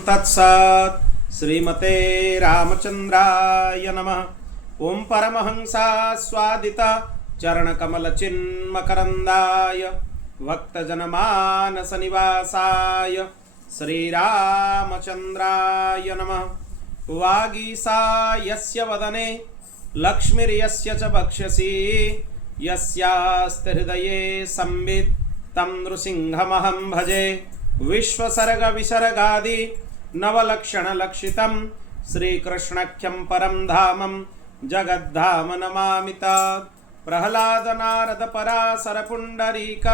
तत्सत् श्रीमते रामचंद्राय नमः। ओं परमहंसा स्वादित चरणकमलचिन्मकरन्दाय भक्तजनमानसनिवासाय श्रीरामचंद्राय नमः। वागीसा यस्य वदने लक्ष्मीर्यस्य च वक्षसि यस्यास्ति हृदये संवित् तं नृसिंहमहं भजे। विश्वसर्ग विसर्गादि नवलक्षण लक्षितं श्रीकृष्णाख्यं परं धामं जगद्धाम नमामि तत्। प्रह्लाद नारद पराशर पुंडरीक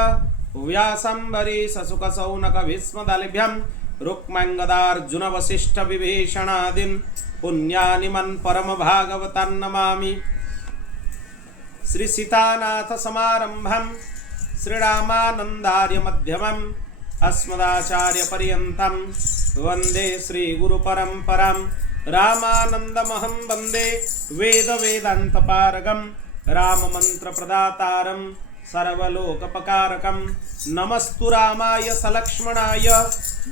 व्यासंबरीश शुक शौनक भीष्मदलभ्यं रुक्मांगदार्जुन वसिष्ठ विभीषणादीन् पुण्यानिमन् परम भागवतान् नमामि। श्री सीतानाथ समारंभं श्रीरामानन्दार्य मध्यमम् अस्मदाचार्य पर्यन्तं वन्दे श्री गुरु परम्परां। रामानन्दमहं वन्दे वेद वेदान्तपारगं राम मंत्र प्रदातारं सर्वलोकपकारकं। नमस्तु रामाय सलक्ष्मणाय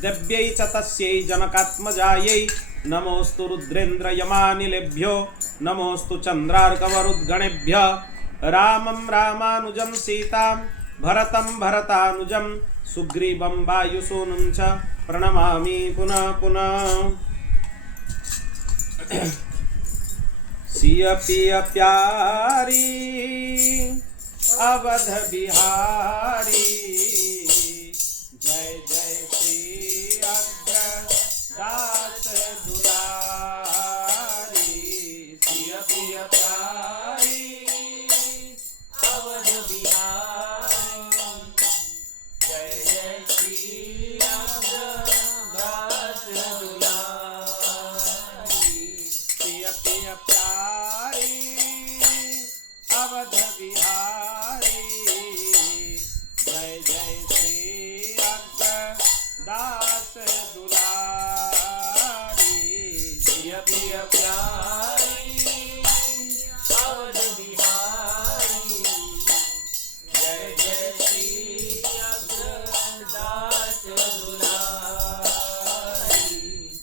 दिव्यै च तस्यै जनकात्मजायै। नमोस्तु रुद्रेन्द्र यमानिलेभ्यो नमोस्तु चन्द्रार्कवरुद्गणेभ्यः। रामं रामानुजं सीतां भरतं भरतानुजं सुग्रीवं वायुसूनुं च प्रणमामि पुनः पुनः। सिया पिया प्यारी अवध बिहारी जय जय श्री अग्रदास दुलारी। सिया पिया प्यारी अवध बिहारी जय जय श्री अग्रदास दुलारी। पिया पिया प्यारी अवध बिहारी जय जय श्री अग्रदास दुलारी। पिया पिया प्यारी अवध बिहारी जय जय श्री अग्रदास दुलारी।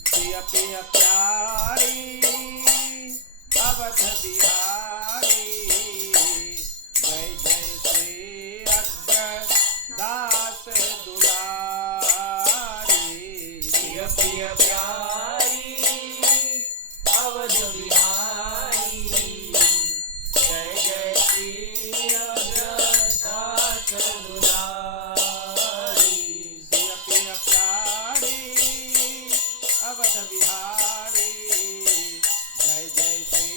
पिया पिया प्यारी अवध बिहारी जय जय श्री अग्रदास दुलारी। पिया पिया प्यारी अवध बिहारी जय जय श्री अग्रदास दुलारी। पिया पिया प्यारी अवध बिहारी जय जय श्री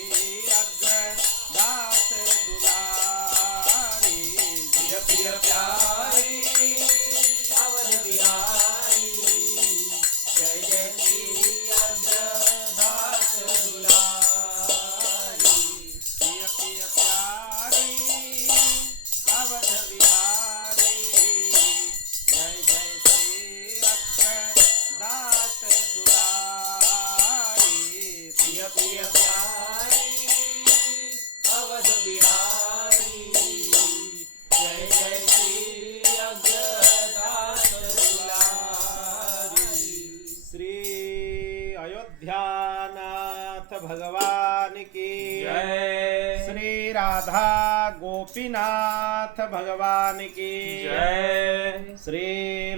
अग्रदास दुलारी। पिया पिया प्यारी अवध बिहारी जय जय श्री अग्रदास दुलारी। पिया पिया प्यारी अवध बिहारी जय जय श्री अग्रदास दुलारी। पिया पिया प्यारी अवध बिहारी जय जय श्री अग्रदास दुलारी। श्री अयोध्यानाथ भगवान की जय। श्री राधा गोपीनाथ भगवान की जय। श्री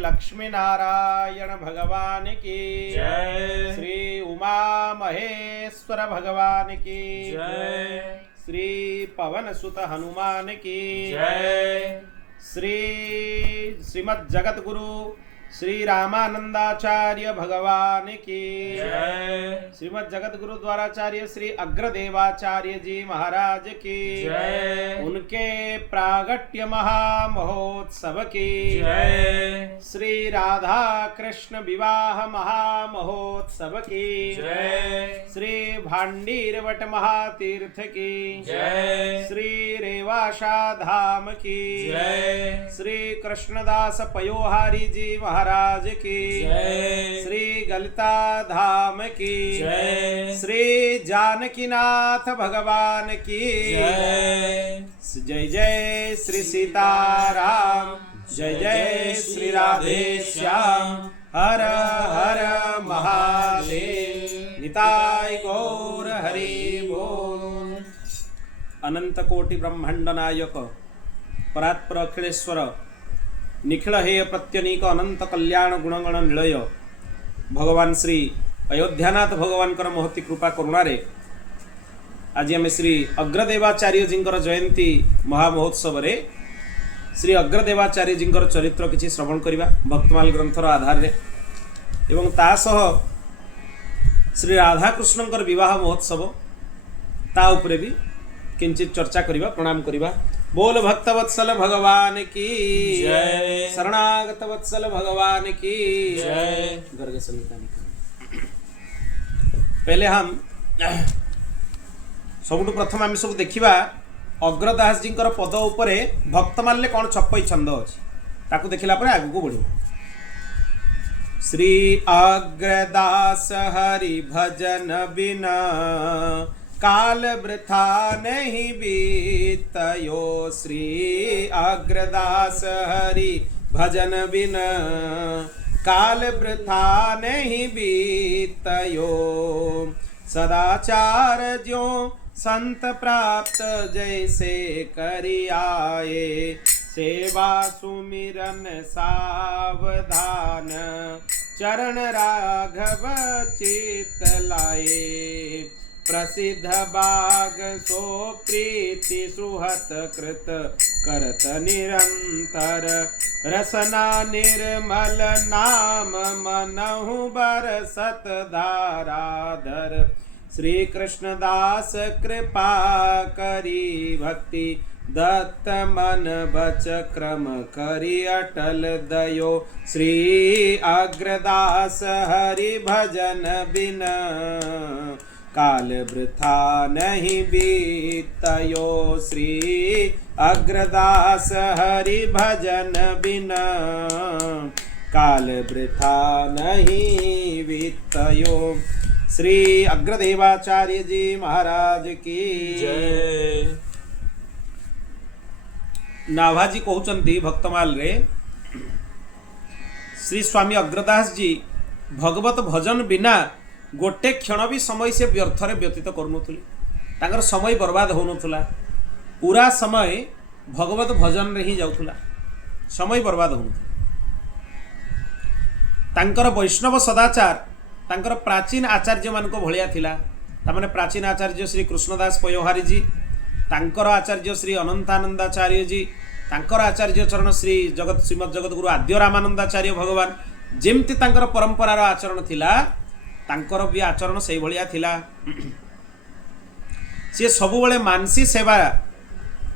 लक्ष्मी नारायण भगवान की जय। श्री उमा महेश्वर भगवान की जय। श्री पवन सुत हनुमान की जय। श्री श्रीमद् जगत गुरु श्री रामानंदाचार्य भगवान की जय। श्रीमद् जगत गुरु द्वाराचार्य श्री अग्रदेवाचार्य जी महाराज की जय। उनके प्रागट्य महामहोत्सव की जय। श्री राधा कृष्ण विवाह महामहोत्सव की जय। श्री भांडीरवट महातीर्थ की जय। श्री रेवाशा धाम की जय। श्री कृष्णदास पयोहारी जी महाराज की जय। श्री गलिता धाम की जय। श्री जानकीनाथ भगवान की जय। जय जय श्री सीताराम जय जय श्री राधेश्याम हर हर महा हिताय गौर हरि बोल। अनंत कोटि ब्रह्मांड नायक परात्पर अखिलेश्वर निखिल हेय प्रत्यनीक अनंत कल्याण गुणगण निलय भगवान श्री अयोध्यानाथ भगवान महती कृपा करुणारे आज आम श्री अग्रदेवाचार्य जींकर जयंती महामहोत्सव रे श्री अग्रदेवाचार्य जींकर चरित्र किछि श्रवण करिबा भक्तमाल ग्रंथर आधार रे एवं तासह श्री राधाकृष्णंकर विवाह महोत्सव ता उपरे भी किंचित चर्चा करिबा प्रणाम करिबा। बोल भक्तवत्सल भगवान की जय, शरणागत वत्सल भगवान की जय। गर्ग संहिता निकाल। पहले हम सबुठु प्रथम आम सब देखिबा अग्रदास जींकर पद उपरे भक्तमाल्य कौन छप्पई छंद अछि ताकू देखिला परे आगु को बढ़िबा। श्री अग्रदास हरि भजन बिना काल वृथा नहीं बीतयो। श्री अग्रदास हरि भजन बिना काल वृथा नहीं बीतयो। सदाचार जो संत प्राप्त जैसे करियाए सेवा सुमिरन सावधान चरण राघव चित लाए। प्रसिद्ध बाग सो प्रीति सुहत कृत करत निरंतर रसना निर्मल नाम मनहु बरसत धाराधर। श्री कृष्णदास कृपा करी भक्ति दत्त मन बच क्रम करी अटल दयो। श्री अग्रदास हरि भजन बिना काल वृथा नहीं बीतयो। श्री अग्रदास हरि भजन बिना काल वृथा नहीं बीतयो। श्री अग्रदेवाचार्य जी महाराज की जय। नाभाजी कहउचंती भक्तमाल रे श्री स्वामी अग्रदास जी भगवत भजन बिना गोटे क्षण भी समय से व्यर्थ रे व्यतीत करुनुथुले। तांकर समय बर्बाद होनुथुला। पूरा समय भगवत भजन रे ही जाउथुला, समय बर्बाद होनुथुला। तांकर वैष्णव सदाचार तांकर प्राचीन आचार्य मान को भलिया थिला। तामाने प्राचीन आचार्य श्री कृष्णदास पयोहारी जी, तांकर आचार्य श्री अनंतानंदाचार्य जी, तांकर आचार्य चरण श्री जगत श्रीमद जगत गुरु आद्य रामानंदाचार्य भगवान जेमती तांकर परंपरार आचरण थिला तांकर भी आचरण से भलिया थिला। से सबु बेले मानसी सेवा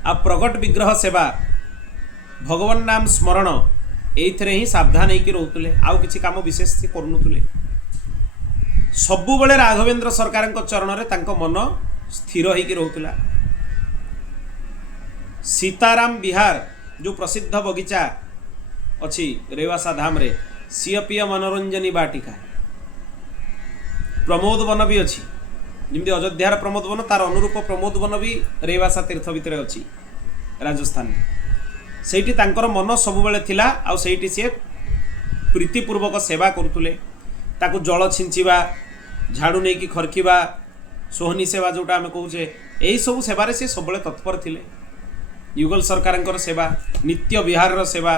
आ प्रगट विग्रह सेवा भगवान नाम स्मरण एइथरे ही सावधान होइकि रहउतले। आउ किछि काम विशेष से करनुतले। सबु बेले राघवेंद्र सरकार चरण रे तांको मन स्थिर होइकि रहउतला। सीताराम विहार जो प्रसिद्ध बगीचा अच्छी रेवासा धाम रे सियपिय मनोरंजनी बाटिका प्रमोद वन भी अच्छी जमी अयोध्यार प्रमोद वन तार अनुरूप प्रमोद वन भी रेवासा तीर्थ भितर अच्छी राजस्थान में। सेठी तांकर मन सबुबले थिला आ सेठी से प्रीतिपूर्वक सेवा करुले। ताकू जल छिंचिबा, झाड़ू नहीं कि खरखिबा, सोहनी सेवा जोटा आम कहे यही सब सेवारे से सबले तत्पर थिले। युगल सरकार सेवा, नित्य विहार सेवा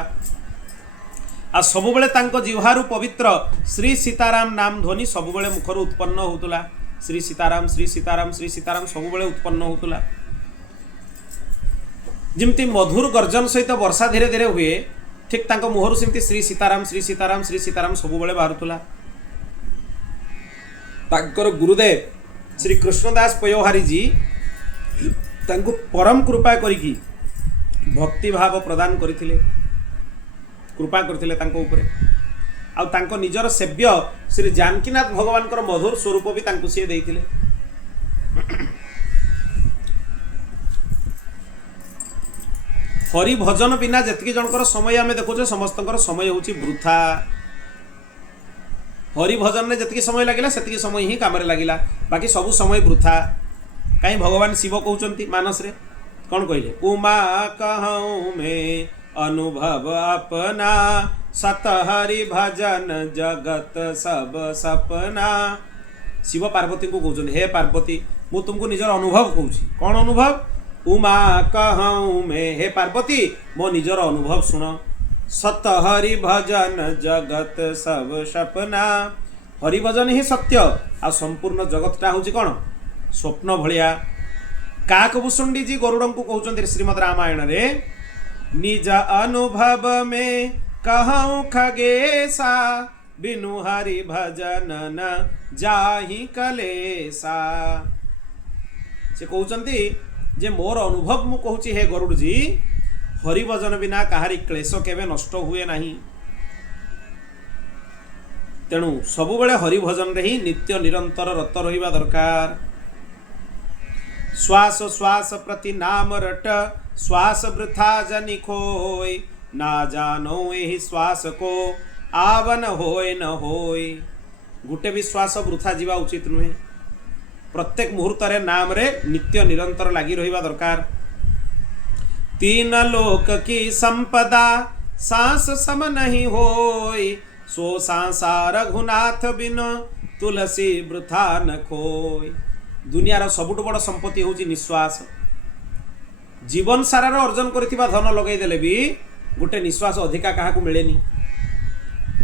आ सबुबले तांको जिह्वारु पवित्र श्री सीताराम नाम ध्वनि सबुबले मुखर उत्पन्न होतुला। श्री सीताराम श्री सीताराम श्री सीताराम सबुबले उत्पन्न होतुला। जिमती मधुर गर्जन सहित वर्षा धीरे धीरे हुए ठीक तांको मुहरु सेमती श्री सीताराम श्री सीताराम श्री सीताराम सबुबले बाहरुतुला। तांकर गुरुदेव श्री कृष्णदास पयोहारी जी तांको परम कृपा करिकी भक्ति भाव प्रदान करथिले, कृपा करथिले तांको ऊपर। आ तांको निजर सेव्य श्री जानकीनाथ भगवान कर मधुर स्वरूप भी तांको से देइथिले। हरि भजन बिना जतिक जनकर समय आमे देखुचे समस्तकर समय होची वृथा। हरि भजन ने जतिक समय लागिला सेतिक समय ही काम रे लागिला, बाकी सब समय वृथा। कहीं भगवान शिव कहउचंती मानस रे कौन कहले, उमा कहूँ में अनुभव अपना सत हरि भजन जगत सब सपना। शिव पार्वती को कहते हे पार्वती मु तुमको निजर अनुभव कहूँ कौन अनुभव उमा कहूँ में हे पार्वती मो निजर अनुभव शुण सत हरि भजन जगत सब सपना हरि भजन ही सत्य आ संपूर्ण जगतटा हूँ कौन स्वप्न भलिया काकभूषुंडी जी गरुड़ को कहते श्रीमद रामायण रे निज अनुभव में कहूँ खगेशा बिनु हरि भजन न जाहि कलेसा से कहते जे मोर अनुभव मु कहूँ हे गरुड़ जी हरि भजन बिना कहारी क्लेश केवे नष्ट हुए नहीं तेणु सबु बेले हरि भजन रे ही नित्य निरंतर रत रहिबा दरकार श्वास श्वास प्रति नाम रट श्वास वृथा जनि खोय ना जानो एहि श्वास को आवन होय न होय गुटे भी श्वास वृथा जीवा उचित नुहे प्रत्येक मुहूर्त रे नाम रे नित्य निरंतर लगी रहिबा दरकार तीन लोक की संपदा सांस सम नहीं होय सो संसार रघुनाथ बिन तुलसी वृथा न खोय दुनियार सबुठ बड़ संपत्ति होची निश्वास जीवन सारार अर्जन करथिबा धन लगई देले भी गोटे निश्वास अधिका काहाकू मिलेनी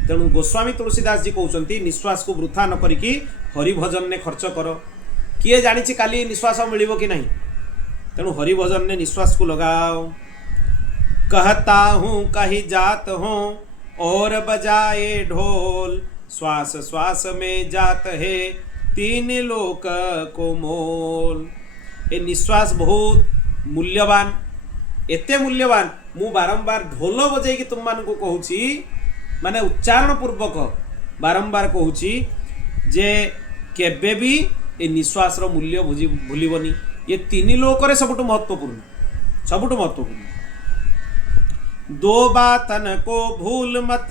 तेणु गोस्वामी तुलसीदास जी कहते निश्वास को वृथा न करिकी हरि भजन ने खर्च कर किए जानी काली निश्वास मिलिबो कि नहीं तेणु हरि भजन ने निश्वास को लगाओ कहता हूँ कहीं जात हूँ और बजाए ढोल श्वास श्वास में जात है तीन लोक को मोल ए निश्वास बहुत मूल्यवान एते मूल्यवान मु बारंबार ढोल बजे कि तुम मान को कहूची माने उच्चारण पूर्वक बारंबार कहूची जे केबे भी ए निश्वास रो मूल्य भूलिबनी ये तीन लोक रे सबुठ महत्वपूर्ण दो बातन को भूल मत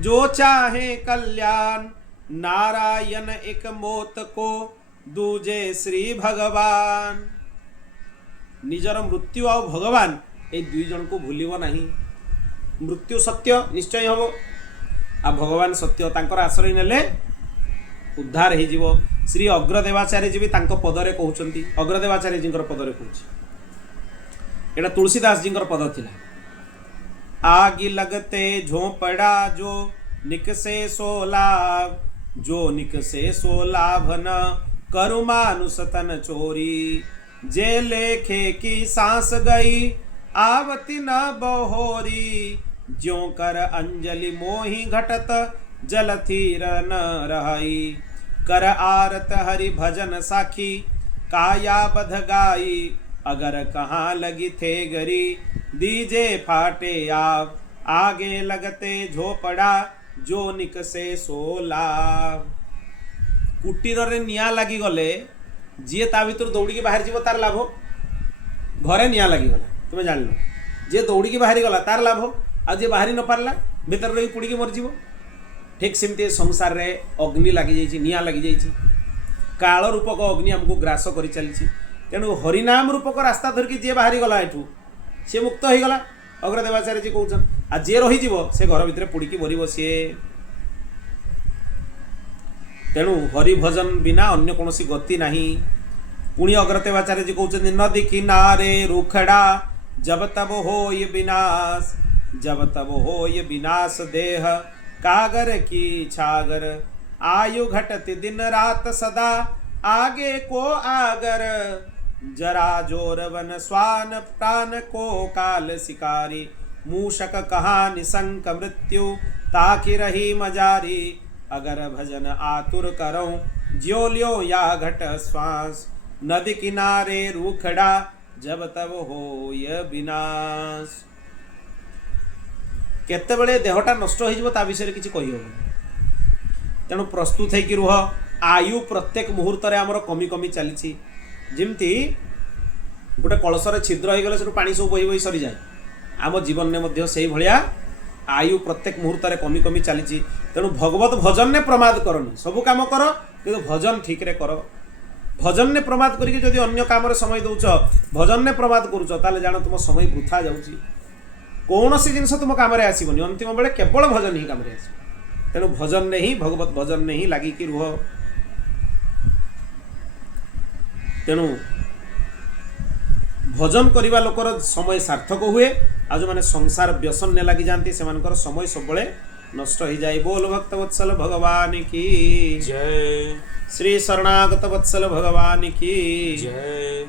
जो चाहे कल्याण नारायण एक मोत को दूजे श्री भगवान निजर मृत्यु आ भगवान ए दुई जन को भूलिब नहीं मृत्यु सत्य निश्चय हम आ भगवान सत्य तांकर आश्रय नेले उद्धार हो जीवो श्री अग्रदेवाचार्य जी भी तांको पदरे कहउचंती अग्रदेवाचार्य जी पदरे कहउची एटा तुलसीदास जी पद थिला आगि लगते झोंपड़ा जो निकसे सो लाभ जो निकसे सो लाभ न करु मानुष तन चोरी जे लेखे की सांस गई आवती न बहोरी ज्यों कर अंजलि मोहि घटत जल थीर न रहाई कर आरत हरि भजन साखी काया बध गाई अगर कहाँ लगी थे गरी दीजे फाटे आप आगे लगते झोपड़ा जो निकसे सोला कुटीर रे निया लगी गले जी ता भीतर दौड़ी के बाहर जीव तार लाभ घरे निया लगी गला तुम जान लो जे दौड़ी के बाहरी गला तार लाभ आ जे बाहरी न पारला भीतर रही पुड़ी के मरजीव ठीक सेमती संसार रे अग्नि लगी जाइए निया लगी जाइए काल रूपक अग्नि आमको ग्रास कर चली तेणु हरिनाम रूपक रास्ता धरिकी जी बाहरी गला एठू सी मुक्त हो गला अग्रदेवाचार्य जी कहउछन आ जे रही से घर भितर पुड़िकी मरिब सी तेणु हरि भजन बिना अन्य कौन गति नहीं पुणी अग्रदेवाचार्य जी कहउछन नदी किनारे रुखड़ा जब तब होय विनाश जब तब होय विनाश देह कागर की छागर आयु घटत दिन रात सदा आगे को आगर जरा जोर वन स्वान प्राण को काल शिकारी मूषक कहा निसंक मृत्यु ताकि रही मजारी अगर भजन आतुर करो ज्योलियो या घट श्वास नदी किनारे रूखड़ा जब तब होय विनाश केते बळे देहटा नष्ट हो जिवो ता विषय किछि कहि हो तेणु प्रस्तुत है कि रुह आयु प्रत्येक मुहूर्त रे हमर कमी कमी चली जमती गोटे कलशर छिद्र हो गले पानी सब बही बही सरी जाए आम जीवन में मध्य से भाया आयु प्रत्येक मुहूर्त रे कमी कमी चली तेणु भगवत भजन ने प्रमाद करनी सबू काम कर कि भजन ठीक रे कर भजन ने प्रमाद करके जदि अन्य काम समय दौच भजन ने प्रमाद करुच ताले जान तुम समय वृथा जाउची कौन सी जिनस तुम काम आसबनी अंतिम बेले केवल भजन ही काम आस तेणु भजन ने ही भगवत भजन ने ही लगिकी रुह तेणु भजन करने लोकर समय सार्थक हुए। आज जो संसार व्यसन ने लगी जाती से समय सब नष्ट हो जाए। बोल भक्त वत्सल भगवान की जय। श्री शरणागत वत्सल भगवान की जय।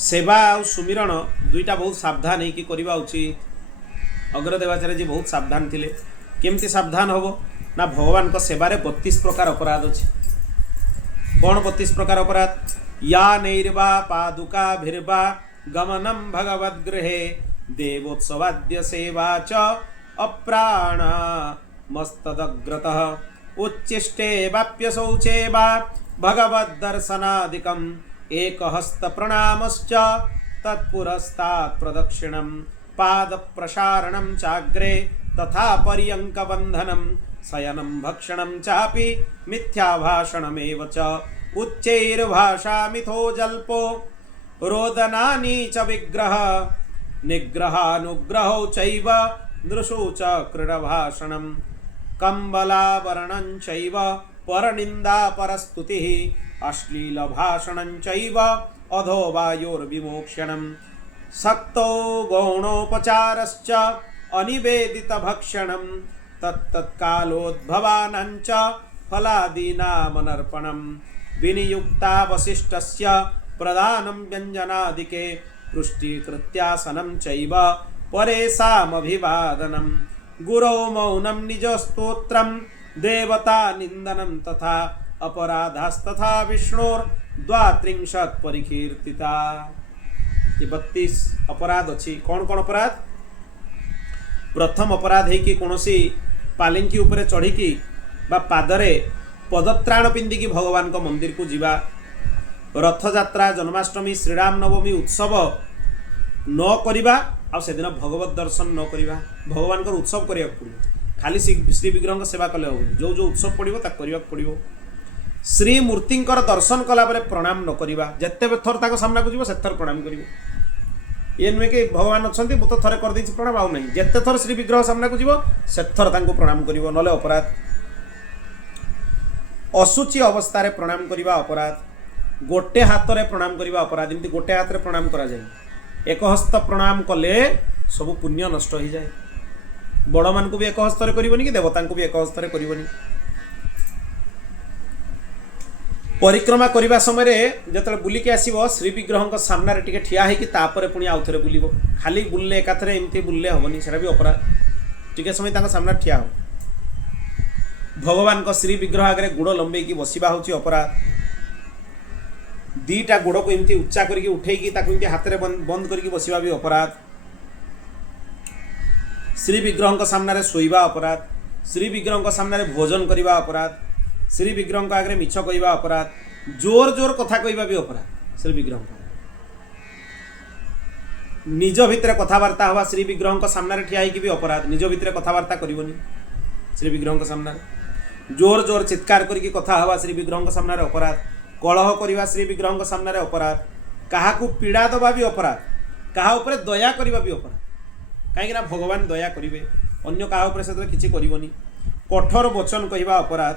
सेवा और सुमिरण दुईटा बहुत सावधान है कि करवा उचित। अग्रदेवाचार्य जी बहुत सावधान थिले। केमती सावधान होबो ना भगवान को सेवारे 32 प्रकार अपराध अच्छे। कौन 32 प्रकार अपराध? या नैर्वा पादुका भिर्वा गमनम भगवद्गृहे देवोत्सवाद्य सेवा च अप्राण मस्तदग्रतः उच्चिष्टे वाप्य शौचे वा भगवद्दर्शनादिकम् एकहस्त प्रणामश्च तत्पुरस्तात् प्रदक्षिणं पादप्रसारणं चाग्रे तथा पर्यङ्कबन्धनं शयनं भक्षणं चापि मिथ्याभाषणमेव च उच्चैर्भाषा मिथो जल्पो रोदनानि च विग्रह निग्रहानुग्रहौ चैव नृषु च क्रीडभाषणं कम्बलावरणं चैव परनिन्दा परस्तुतिः अश्लीलभाषणं चैव अधो वायोर्विमोक्षणं सक्तो गौणोपचारश्च अनिवेदितभक्षणं तत्तत्कालोद्भवानां च फलादीनामनर्पणं विनियुक्तावशिष्टस्य प्रदानं व्यञ्जनादिके पृष्टीकृत्यासनं चैव परेषामभिवादनं गुरौ मौनं निजस्तोत्रं देवता निन्दनं तथा अपराधास्तथा विष्णोर्द्वात्रिंशत् परिकीर्तिता। ये 32 अपराध अच्छी। कौन कौन अपराध? प्रथम अपराध है कि कौनसी पालिंकी उपरे चढ़िकी बा पादरे पदत्राण पिंधिकी भगवान को मंदिर को जीवा, रथयात्रा जन्माष्टमी श्रीराम नवमी उत्सव न करिबा आ से दिन भगवत दर्शन न करिबा। भगवान को उत्सव करिया पड़िबो। खाली श्री विग्रह को सेवा कले हो जो जो उत्सव पड़िबो ता करिया पड़िबो। श्री मूर्ति दर्शन कला बेले प्रणाम न करिबा। जत्ते थर ताको सामना को जीवो सेथर प्रणाम करिवो। ये नुहे कि भगवान अच्छा मु तो थरे कर देछि प्रणाम आउ नहीं। जत्ते थर श्री विग्रह सामना को जीवो सेथर तांको प्रणाम करिवो नले अपराध। असुचि अवस्था रे प्रणाम करिबा अपराध। गोटे हाथ रे प्रणाम करिबा अपराध। एमती गोटे हाथ रे प्रणाम करा जाय। एक हस्त प्रणाम कले सब पुण्य नष्ट हो जाए। बड़ मान को भी एक हस्त रे करिवनी कि देवता को भी एक हस्त रे करिवनी। परिक्रमा करने समय जो बुलिकी आसो श्री विग्रह सामने टिके ठिया होगी तापर पुणी आउ थे बुल खाली बुलले एकाथरे एमती बुलले हेनी से भी अपराध। टिके समय सामने ठिया हो भगवान को श्री विग्रह आगे गोड़ लंबे बसवा हूँ अपराध। दीटा गोड़ को एमती उच्चा करके उठेकी हाथ में बंद करके बसवा भी अपराध। श्री विग्रह सामने शोवा अपराध। श्री विग्रह सामने भोजन करने अपराध। श्री विग्रह को आगे मिछ कहवा अपराध। जोर जोर कथा कहवा भी अपराध। श्री विग्रह निज भितर कथबार्ता हवा श्री विग्रह सामने ठिया भी अपराध। निज भितर कथबार्ता करनी श्री विग्रह सामने जोर जोर चित्कार करके कथा हवा श्री विग्रह सामने अपराध। कलह करवा श्री विग्रह सामने अपराध। क्या पीड़ा दबा भी अपराध। क्या दया करवा भी अपराध। कहीं भगवान दया करेंगे अन्य क्या किसी करनी। कठोर वचन कहवा अपराध।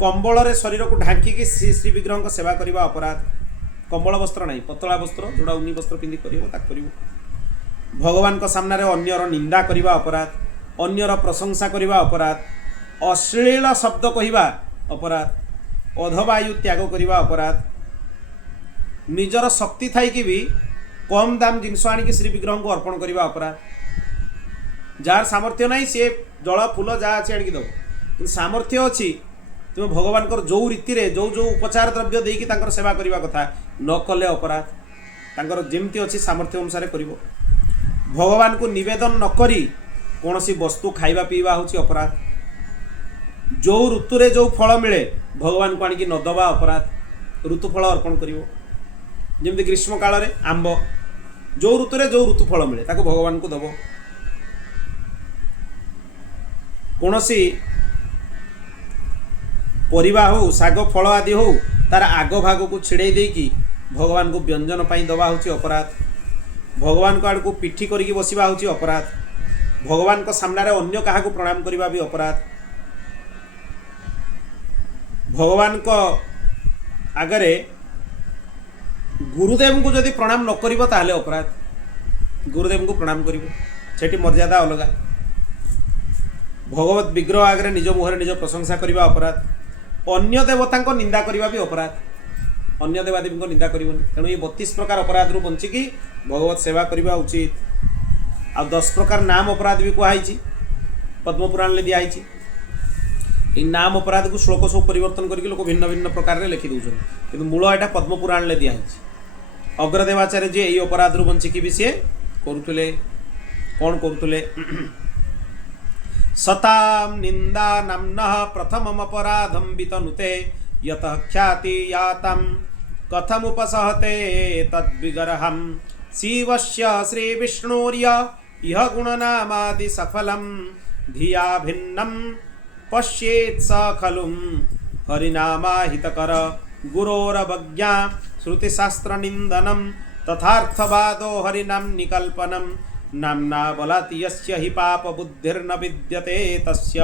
कंबल रे शरीर को ढांकी श्री विग्रह सेवा करने अपराध। कंबल वस्त्र नहीं पतला वस्त्र जोड़ा उन्नी वस्त्र पिंधि कर भगवान को सामने अन्यर निंदा करने अपराध। अन्यर प्रशंसा करने अपराध। अश्लील शब्द कहवा अपराध। अधवायु त्याग करने अपराध। निजर शक्ति थी भी कम दाम जिनस आनिक श्री विग्रह को अर्पण करने अपराध। जार सामर्थ्य नहीं सी जल फूल जहाँ अच्छी आणिक दब सामर्थ्य अच्छी तुम भगवान जो रीति रे जो जो उपचार द्रव्य देकी सेवा करने कथा न कले अपराध। तांकर जेमती अच्छी सामर्थ्य अनुसार कर भगवान को निवेदन न करी कौन सी वस्तु खाइबा पीवा हूँ अपराध। जो ऋतु रे जो फल मिले भगवान को आनिक न दबा अपराध। ऋतुफल अर्पण कर जमी ग्रीष्म काल में आंब जो ऋतु रे जो ऋतुफल मिले ताको भगवान को दब। कौन सी परिवा हो शाग फल आदि हो तार आग भाग को छिड़े देकी भगवान को व्यंजन पाई दबा हूँ अपराध। भगवान को आड़ को पिठी करके बसवा हूँ अपराध। भगवान को सामने अन्य क्या प्रणाम करवा भी अपराध। भगवान को आगरे गुरुदेव को जदि प्रणाम न करिबो ताहले अपराध। गुरुदेव को प्रणाम करिबो सेठी मर्यादा अलगा। भगवत विग्रह आगरे निज मुहरे निज प्रशंसा करिबा अपराध। अन्य देवता को निंदा करिबा भी अपराध। अन्य देवादेवी को निंदा करिबोनी। तेणु ये 32 प्रकार अपराध रु बंचिकी भगवत सेवा करिबा उचित। आ 10 प्रकार नाम अपराध भी कुहाई पद्म पुराण ले दिया। ये नाम अपराध को श्लोक सब परिवर्तन करके लोक भिन्न भिन्न प्रकार लिखि दौरान कि मूल यहाँ पद्म पुराण ले दिया। अग्रदेवाचार्य जी यही अपराध रु बंचिकी भी सी करुले। कौन करुले? सताम निंदा नाम्नः प्रथमम अपराधम वितनुते यतः ख्याति यातम कथमुपसहते तद्विगरहम शिवस्य श्री विष्णुर्य इह गुणनामादि सफलम धिया भिन्नम पश्येत् स खलुम हरिनामाहितकर गुरोरवज्ञा श्रुतिशास्त्र निंदनम तथार्थवादो हरिनाम निकल्पनम नाम्ना बलात् यस्य हि पाप बुद्धिर्न विद्यते तस्य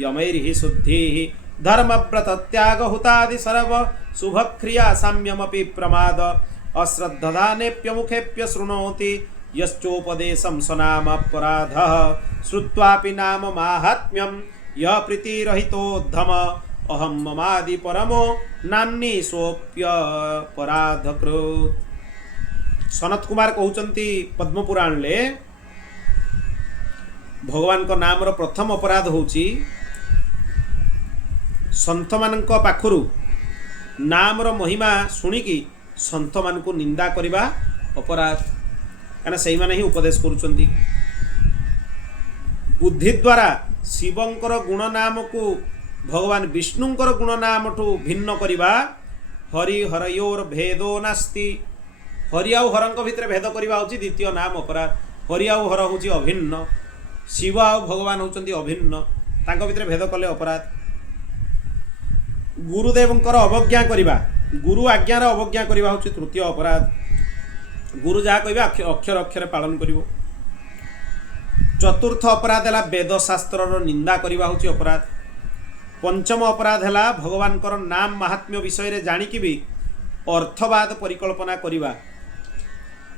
यमैर्हि शुद्धिः धर्मव्रत त्याग हुतादि सर्व शुभक्रिया साम्यमपि प्रमाद अश्रद्धदानेप्यमुखेप्य शृणोति यश्चोपदेशं स्वनाम अपराधः श्रुत्वापि नाम माहात्म्यं यः प्रीतिरहितोद्धम अहं ममादि परमो नाम्नि सोऽप्यपराधकृत्। सनत कुमार कहउचंती पद्म पुराण ले भगवान को नाम रो प्रथम अपराध होची संत मानक पाखरु नाम रो महिमा सुनिकी संत मान को निंदा करिबा अपराध। काना सही माने ही उपदेश करूचंती। बुद्धि द्वारा शिवंकर गुण नाम को भगवान विष्णुंकर गुण नाम ठू भिन्न करिबा हरि हरयोर भेदो नास्ति। हरि आउ हरंक भितर भेद करवा हूँ द्वितीय नाम अपराध। हरि आउ हर हूँ अभिन्न, शिव आउ भगवान होती अभिन्न, तांको भितर भेद कले अपराध। गुरुदेवंकर अवज्ञा करवा, गुरु आज्ञार अवज्ञा करवा हूँ तृतीय अपराध। गुरु जहाँ कह अक्षर अक्षर पालन कर। चतुर्थ अपराध है वेद शास्त्र निंदा करवा हूँ अपराध। पंचम अपराध है भगवान नाम महात्म्य विषय जानिकी भी अर्थवाद परिकल्पना करवा।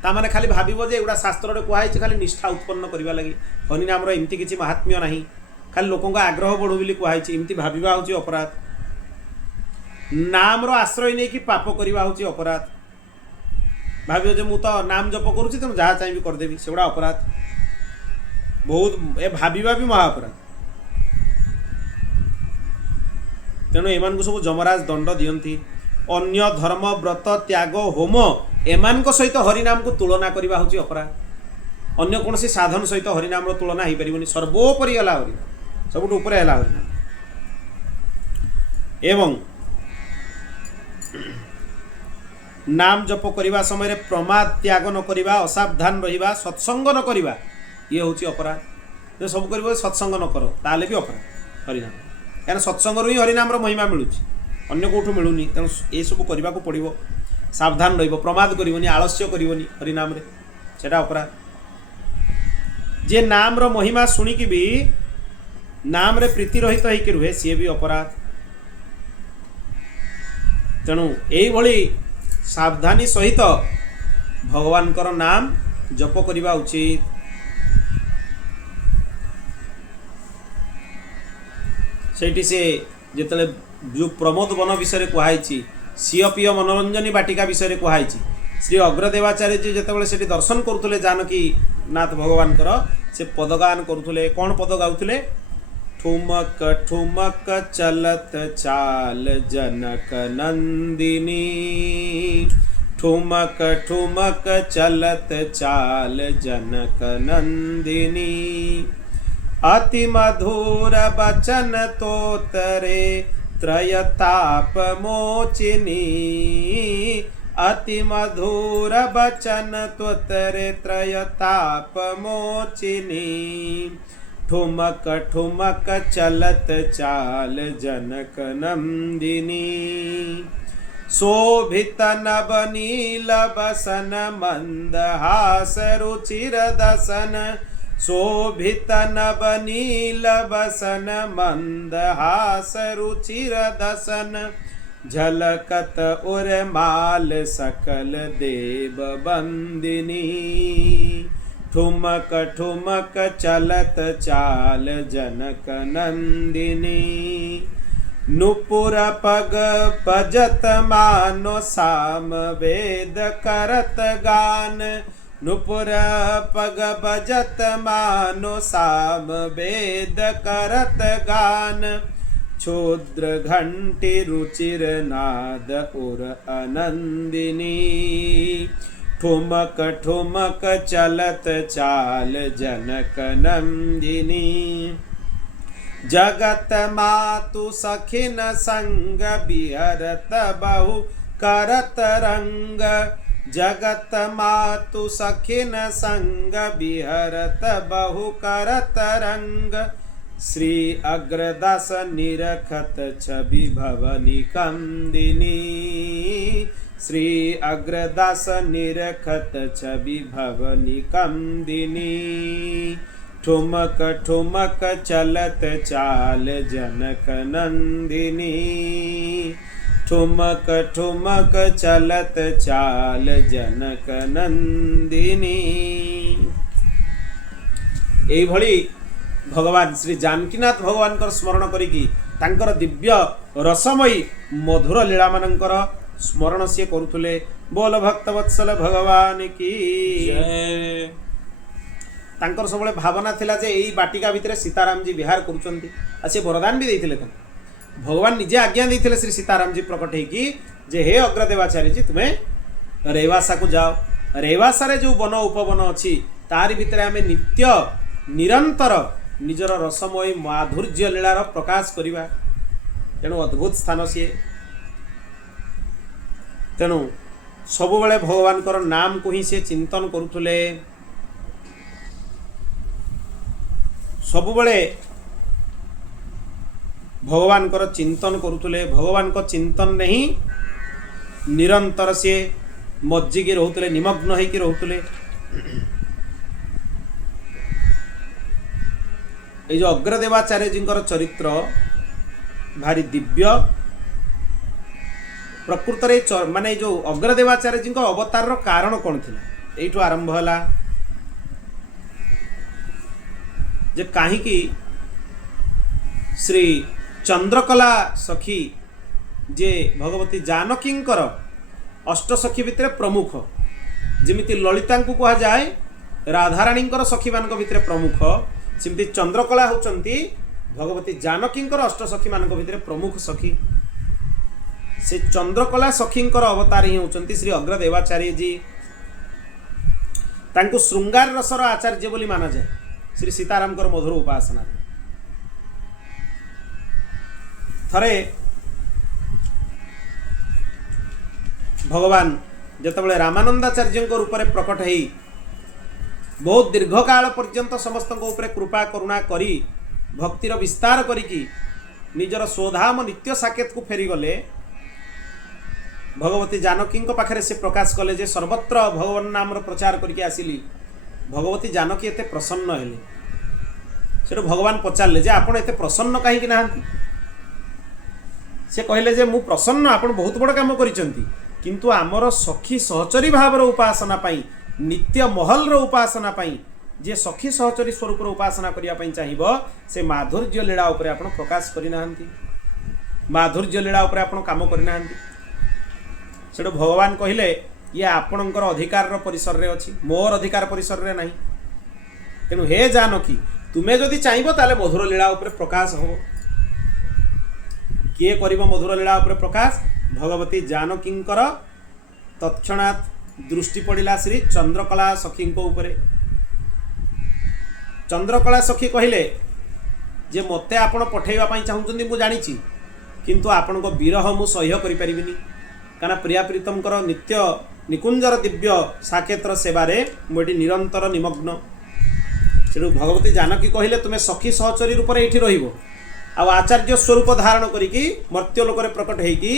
तामाने खाली भाविबो जे एगुड़ा शास्त्र कहुई खाली निष्ठा उत्पन्न करने लगी हरिनाम एमती किसी महात्म्य नहीं, खाली लोकों आग्रह बढ़ू बोली कहुई एमती भाविबा हूँ अपराध। नाम रो आश्रय नहीं कि पाप करवा हूँ अपराध। भाविबो जे मु तो नाम जप करुँच तुम जहाँ चाहिए करदेवी, सेगुड़ा अपराध। बहुत ए भाविबा भी महाअपराध। तेणु एमान को सब जमराज दंड दियंती। अन्य धर्म व्रत त्याग होम एमान को सहित हरिनाम को तुलना करवा हूँ अपराध। अन्य कौन सी साधन सहित हरिनाम तुलना हो पारिबनी। सर्वोपरि है हरिनाम, सबुठ उपर है हरिनाम। एवं नाम जप करने समय प्रमाद त्याग न करवा, असावधान रहिबा, सत्संग न करवा, ये हूँ अपराध। सब कर सत्संग न कर ताले भी अपराध हरिनाम। क्या सत्संग ही हरिनाम महिमा मिलूँ, अन्य कौटू मिलूनी। तेणु ये सब करने को पड़ो। सावधान रहिबो, प्रमाद करिवनी, आलस्य करिवनी हरिनाम रे, सेटा अपराध। जे नाम रो महिमा सुनिकी भी नाम रे प्रीति रहित होइके रुहे, सी भी अपराध। तेणु एई भली सावधानी सहित भगवान कर नाम जप करवा उचित। सेठी से जेतले जो प्रमोद वन विषय कहुई, सियपिय मनोरंजनी बाटिका विषय कहुई। श्री अग्रदेवाचार्य जी जितेबाला से दर्शन करुले जानकी नाथ भगवान से पदगान करुले। कौन पद गाउले? ठुमक ठुमक चलत चाल जनक नंदिनी, ठुमक ठुमक चलत चाल जनक नंदिनी, अति मधुर बचन तोतरे त्रयताप मोचिनी, अति मधुर बचन त्वतरे त्रयताप मोचिनी, ठुमक ठुमक चलत चाल जनक नंदिनी, शोभित नवनील बसन मंदहास रुचिर दसन, शोभित नवनील बसन मंदहास रुचिर दसन, झलकत उर्माल सकल देव बंदिनी ठुमक ठुमक चलत चाल जनक नंदिनी नुपुर पग बजत मानो साम वेद करत गान नुपुर पग बजत मानो साम वेद करत गान क्षुद्र घंटी रुचिर नाद उर आनंदिनी ठुमक ठुमक चलत चाल जनक नंदिनी जगत मातु सखिन संग बिहरत बहु करत रंग जगत मातु सखिन संग बिहरत बहु करत रंग श्री अग्रदास निरखत छवि भवनी कंदिनी श्री अग्रदास निरखत छवि भवनी कंदिनी ठुमक ठुमक चलत चाल जनक नंदिनी ठुमक ठुमक चलत चाल जनक नंदिनी। एई भली भगवान श्री जानकीनाथ भगवान कर स्मरण करिकी तांकर दिव्य रसमयी मधुर लीला मानकर स्मरण से करुथुले। बोल भक्तवत्सल भगवान की जय। तांकर सबले भावना थिला जे एई बाटिका भितर सीताराम जी विहार करुचंती आ से वरदान भी देथिले। भगवान निजे आज्ञा देथिले श्री सीताराम जी प्रकट हेकी जे हे अग्रदेवाचार्य जी तुमे रेवासा को जाओ। रेवासा रे जो वन उपवन अछि तारि भितर आमे नित्य निरंतर निजर रसमय माधुर्य लीलार प्रकाश करिबा। तेणु अद्भुत स्थान सी तेणु सबु बेले भगवान कर नाम को ही से चिंतन करुथुले। सबु बेले भगवान कर चिंतन करुथुले। भगवान को चिंतन नहीं निरंतर से मज्जिकी रहउथुले निमग्न होइकी रहउथुले। ये जो अग्रदेवाचार्य जी चरित्र भारी दिव्य प्रकृत रे माने जो अग्रदेवाचार्य जी अवतार कारण कौन थिला एठू आरंभ होला जे काहे कि श्री चंद्रकला सखी जे भगवती जानकींकर अष्ट सखी भितर प्रमुख जेमिति ललिता को कहा जाए राधाराणींकर सखी मान भितर प्रमुख सेमती चंद्रकला होचंती भगवती जानकींकर अष्ट सखी मान भितर प्रमुख सखी। से चंद्रकला सखींकर अवतार ही होचंती श्री अग्रदेवाचार्य जी। तांको श्रृंगार रसर आचार्य बोली माना जाए श्री सीतारामकर मधुर उपासना। थरे भगवान जतबले रामानंदाचार्य रूप में प्रकट है बहुत दीर्घ काल पर्यंत समस्त ऊपर कृपा करुणा करी भक्तिर विस्तार करिकी निजर स्वधाम नित्य साकेत को फेरी गले। भगवती जानकी पाखरे से प्रकाश कले जे सर्वत्र भगवान नाम प्रचार करके आसिली। भगवती जानकी एते प्रसन्न हेले से भगवान पचारे जे आपण एते प्रसन्न कहीं ना से कहले जे मु प्रसन्न आपण बहुत बड़ काम करिसंती किंतु आमर सखी सहचरी भावर उपासना पाई नित्य महल रो उपासना पाई जे सखी सहचरी स्वरूप उपासना करिया पई चाहिबो से माधुर्य लीला उपरे आपण प्रकाश करि नाहंती माधुर्य लीला उपरे आपण काम करि नाहंती। सेडो भगवान कहले ये आपणकर अधिकार रो परिसर रे अछि मोर अधिकार परिसर रे नाही। तेणु हे जानकी तुमे जदि चाहिबो ताले मधुर लीला उपरे प्रकाश हो। किए करिबो मधुर लीला उपरे प्रकाश भगवती जानकींकर तत्क्षणात् दृष्टि पड़िला श्री चंद्रकला सखी उपरे। चंद्रकला सखी कहले जे मते आपण पठेइबा पई चाहुचंदी मु जानिछि किंतु आपण को विरह मु सह्य करि परिबिनी काना प्रिया प्रीतमकर नित्य निकुंजर दिव्य साकेत्र सेवारे मुटी निरंतर निमग्न। सेठु भगवती जानकी कहले तुमे सखी सहचरी रूप रे एठी रहिबो आ आचार्य स्वरूप धारण करिकी मर्त्य लोकरे प्रकट हेकी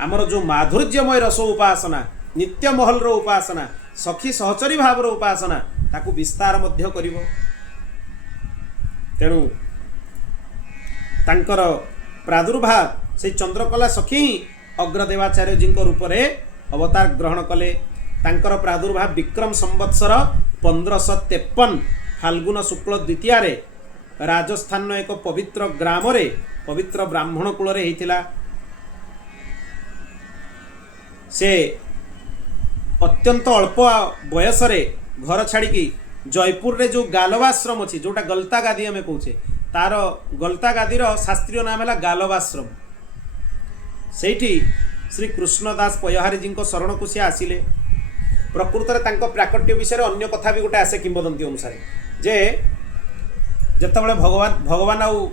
आमर जो माधुर्यमय रस उपासना नित्य महल रो उपासना सखी सहचरी भाव रो उपासना ताकू विस्तार मध्य करिवो। तेणु तांकर प्रादुर्भाव से चंद्रकला सखी अग्रदेवाचार्य जी रूप में अवतार ग्रहण कले। तांकर प्रादुर्भाव विक्रम संवत्सर 1553 फाल्गुन शुक्ल द्वितीय राजस्थान एक पवित्र ग्राम रे पवित्र ब्राह्मण कूल रे होता। से अत्यंत अल्प बयस रे घर छाड़ी जयपुर रे जो गालवाश्रम अच्छी जोटा गलता गादी आम कहे तार गलता गादीर शास्त्रीय नाम है गालवाश्रम। सेठी श्री कृष्णदास पयहारी जी शरण को सी आसिले। प्रकृत में प्राकट्य विषय अन्य कथा भी गोटे आसे किंवदंती अनुसार जे जितेबाला भगवान आउ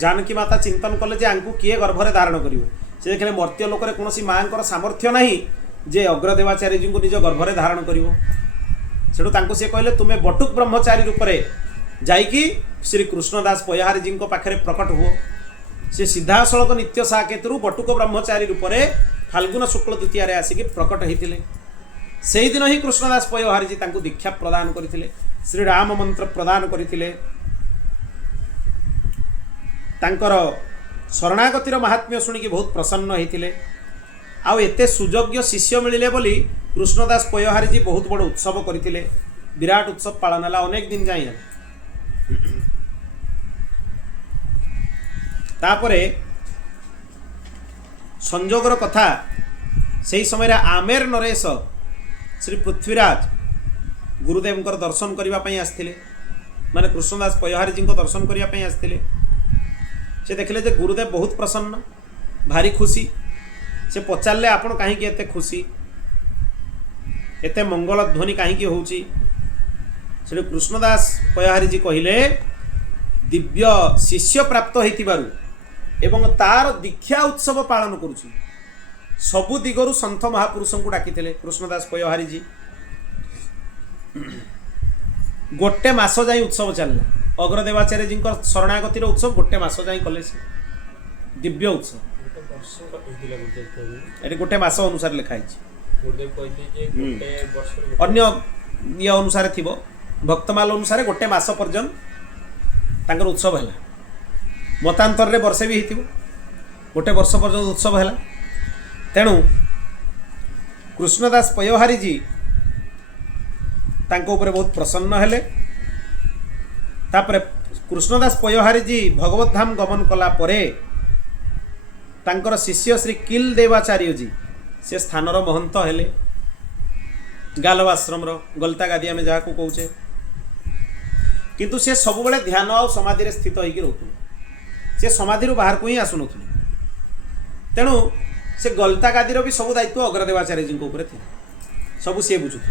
जानकी माता चिंतन कले जे आंकु किए गर्भरे धारण करिवो से देखले मर्त्य लोकरे कोनोसी मांकर सामर्थ्य नाही जे अग्रदेवाचार्य जी को निज गर्भरे धारण करिवो। सेठू तांको से कहले तुमे बटुक ब्रह्मचारी रूप रे जाइकी श्री कृष्णदास पयहारी जी पाखरे प्रकट हुओ। से सीधासलख नित्य साकेतु बटुक ब्रह्मचारी रूप रे फाल्गुन शुक्ल द्वितीय आसिक प्रकट होते। से दिन ही कृष्णदास पयहारी जी तांको दीक्षा प्रदान करथिले, श्री राम मंत्र प्रदान करथिले। तांकर शरणागतिर महात्म्य शुणिकी बहुत प्रसन्न होते। आउ एते सुयोग्य शिष्य मिले बोली कृष्णदास पयहारी जी बहुत बड़ उत्सव करथिले। विराट उत्सव पालन है अनेक दिन जाए। तापरे संजोगर कथा से समय आमेर नरेश श्री पृथ्वीराज गुरुदेव दर्शन करने आसते माने कृष्णदास पयहारी जी दर्शन करने आसते। से देखले जे गुरुदेव बहुत प्रसन्न भारी खुशी। से पचारे आपण कहीं एते खुशी एते मंगल ध्वनि कहीं होउची। श्री कृष्णदास पयहारी जी कहिले दिव्य शिष्य प्राप्त होइतिबारु एवं तार दीक्षा उत्सव पालन करुची सबु दिगरु संत महापुरुष को डाकिथिले। कृष्णदास पयहारी जी गोटे मास जाई उत्सव चलला। अग्रदेवाचार्य जी शरणागतिर उत्सव गोटे मास जाई कले से दिव्य उत्सव ये गोटे मास अनुसार लिखाई अन्य ये अनुसार थी भक्तमाल अनुसार गोटे मास पर्यंत तांकर उत्सव है। मतांतर रे वर्षे भी होती गोटे वर्ष पर्यंत उत्सव है। तेणु कृष्णदास पयहारी जी तांको ऊपर बहुत प्रसन्न हेले। तापरे कृष्णदास पयहारी जी भगवत धाम गमन कला परे तांकर शिष्य श्री किल देवाचार्य जी से स्थानर महंत हेले। गालवाश्रम गलता गादी आम जहाँ को कौचे किंतु से सब बड़े ध्यान और समाधि स्थित होकर रोते। से समाधि बाहर को ही आसुन। तेणु से गलता गादीर भी सब दायित्व अग्रदेवाचार्य जी ऊपर थे। सब सी बुझुते।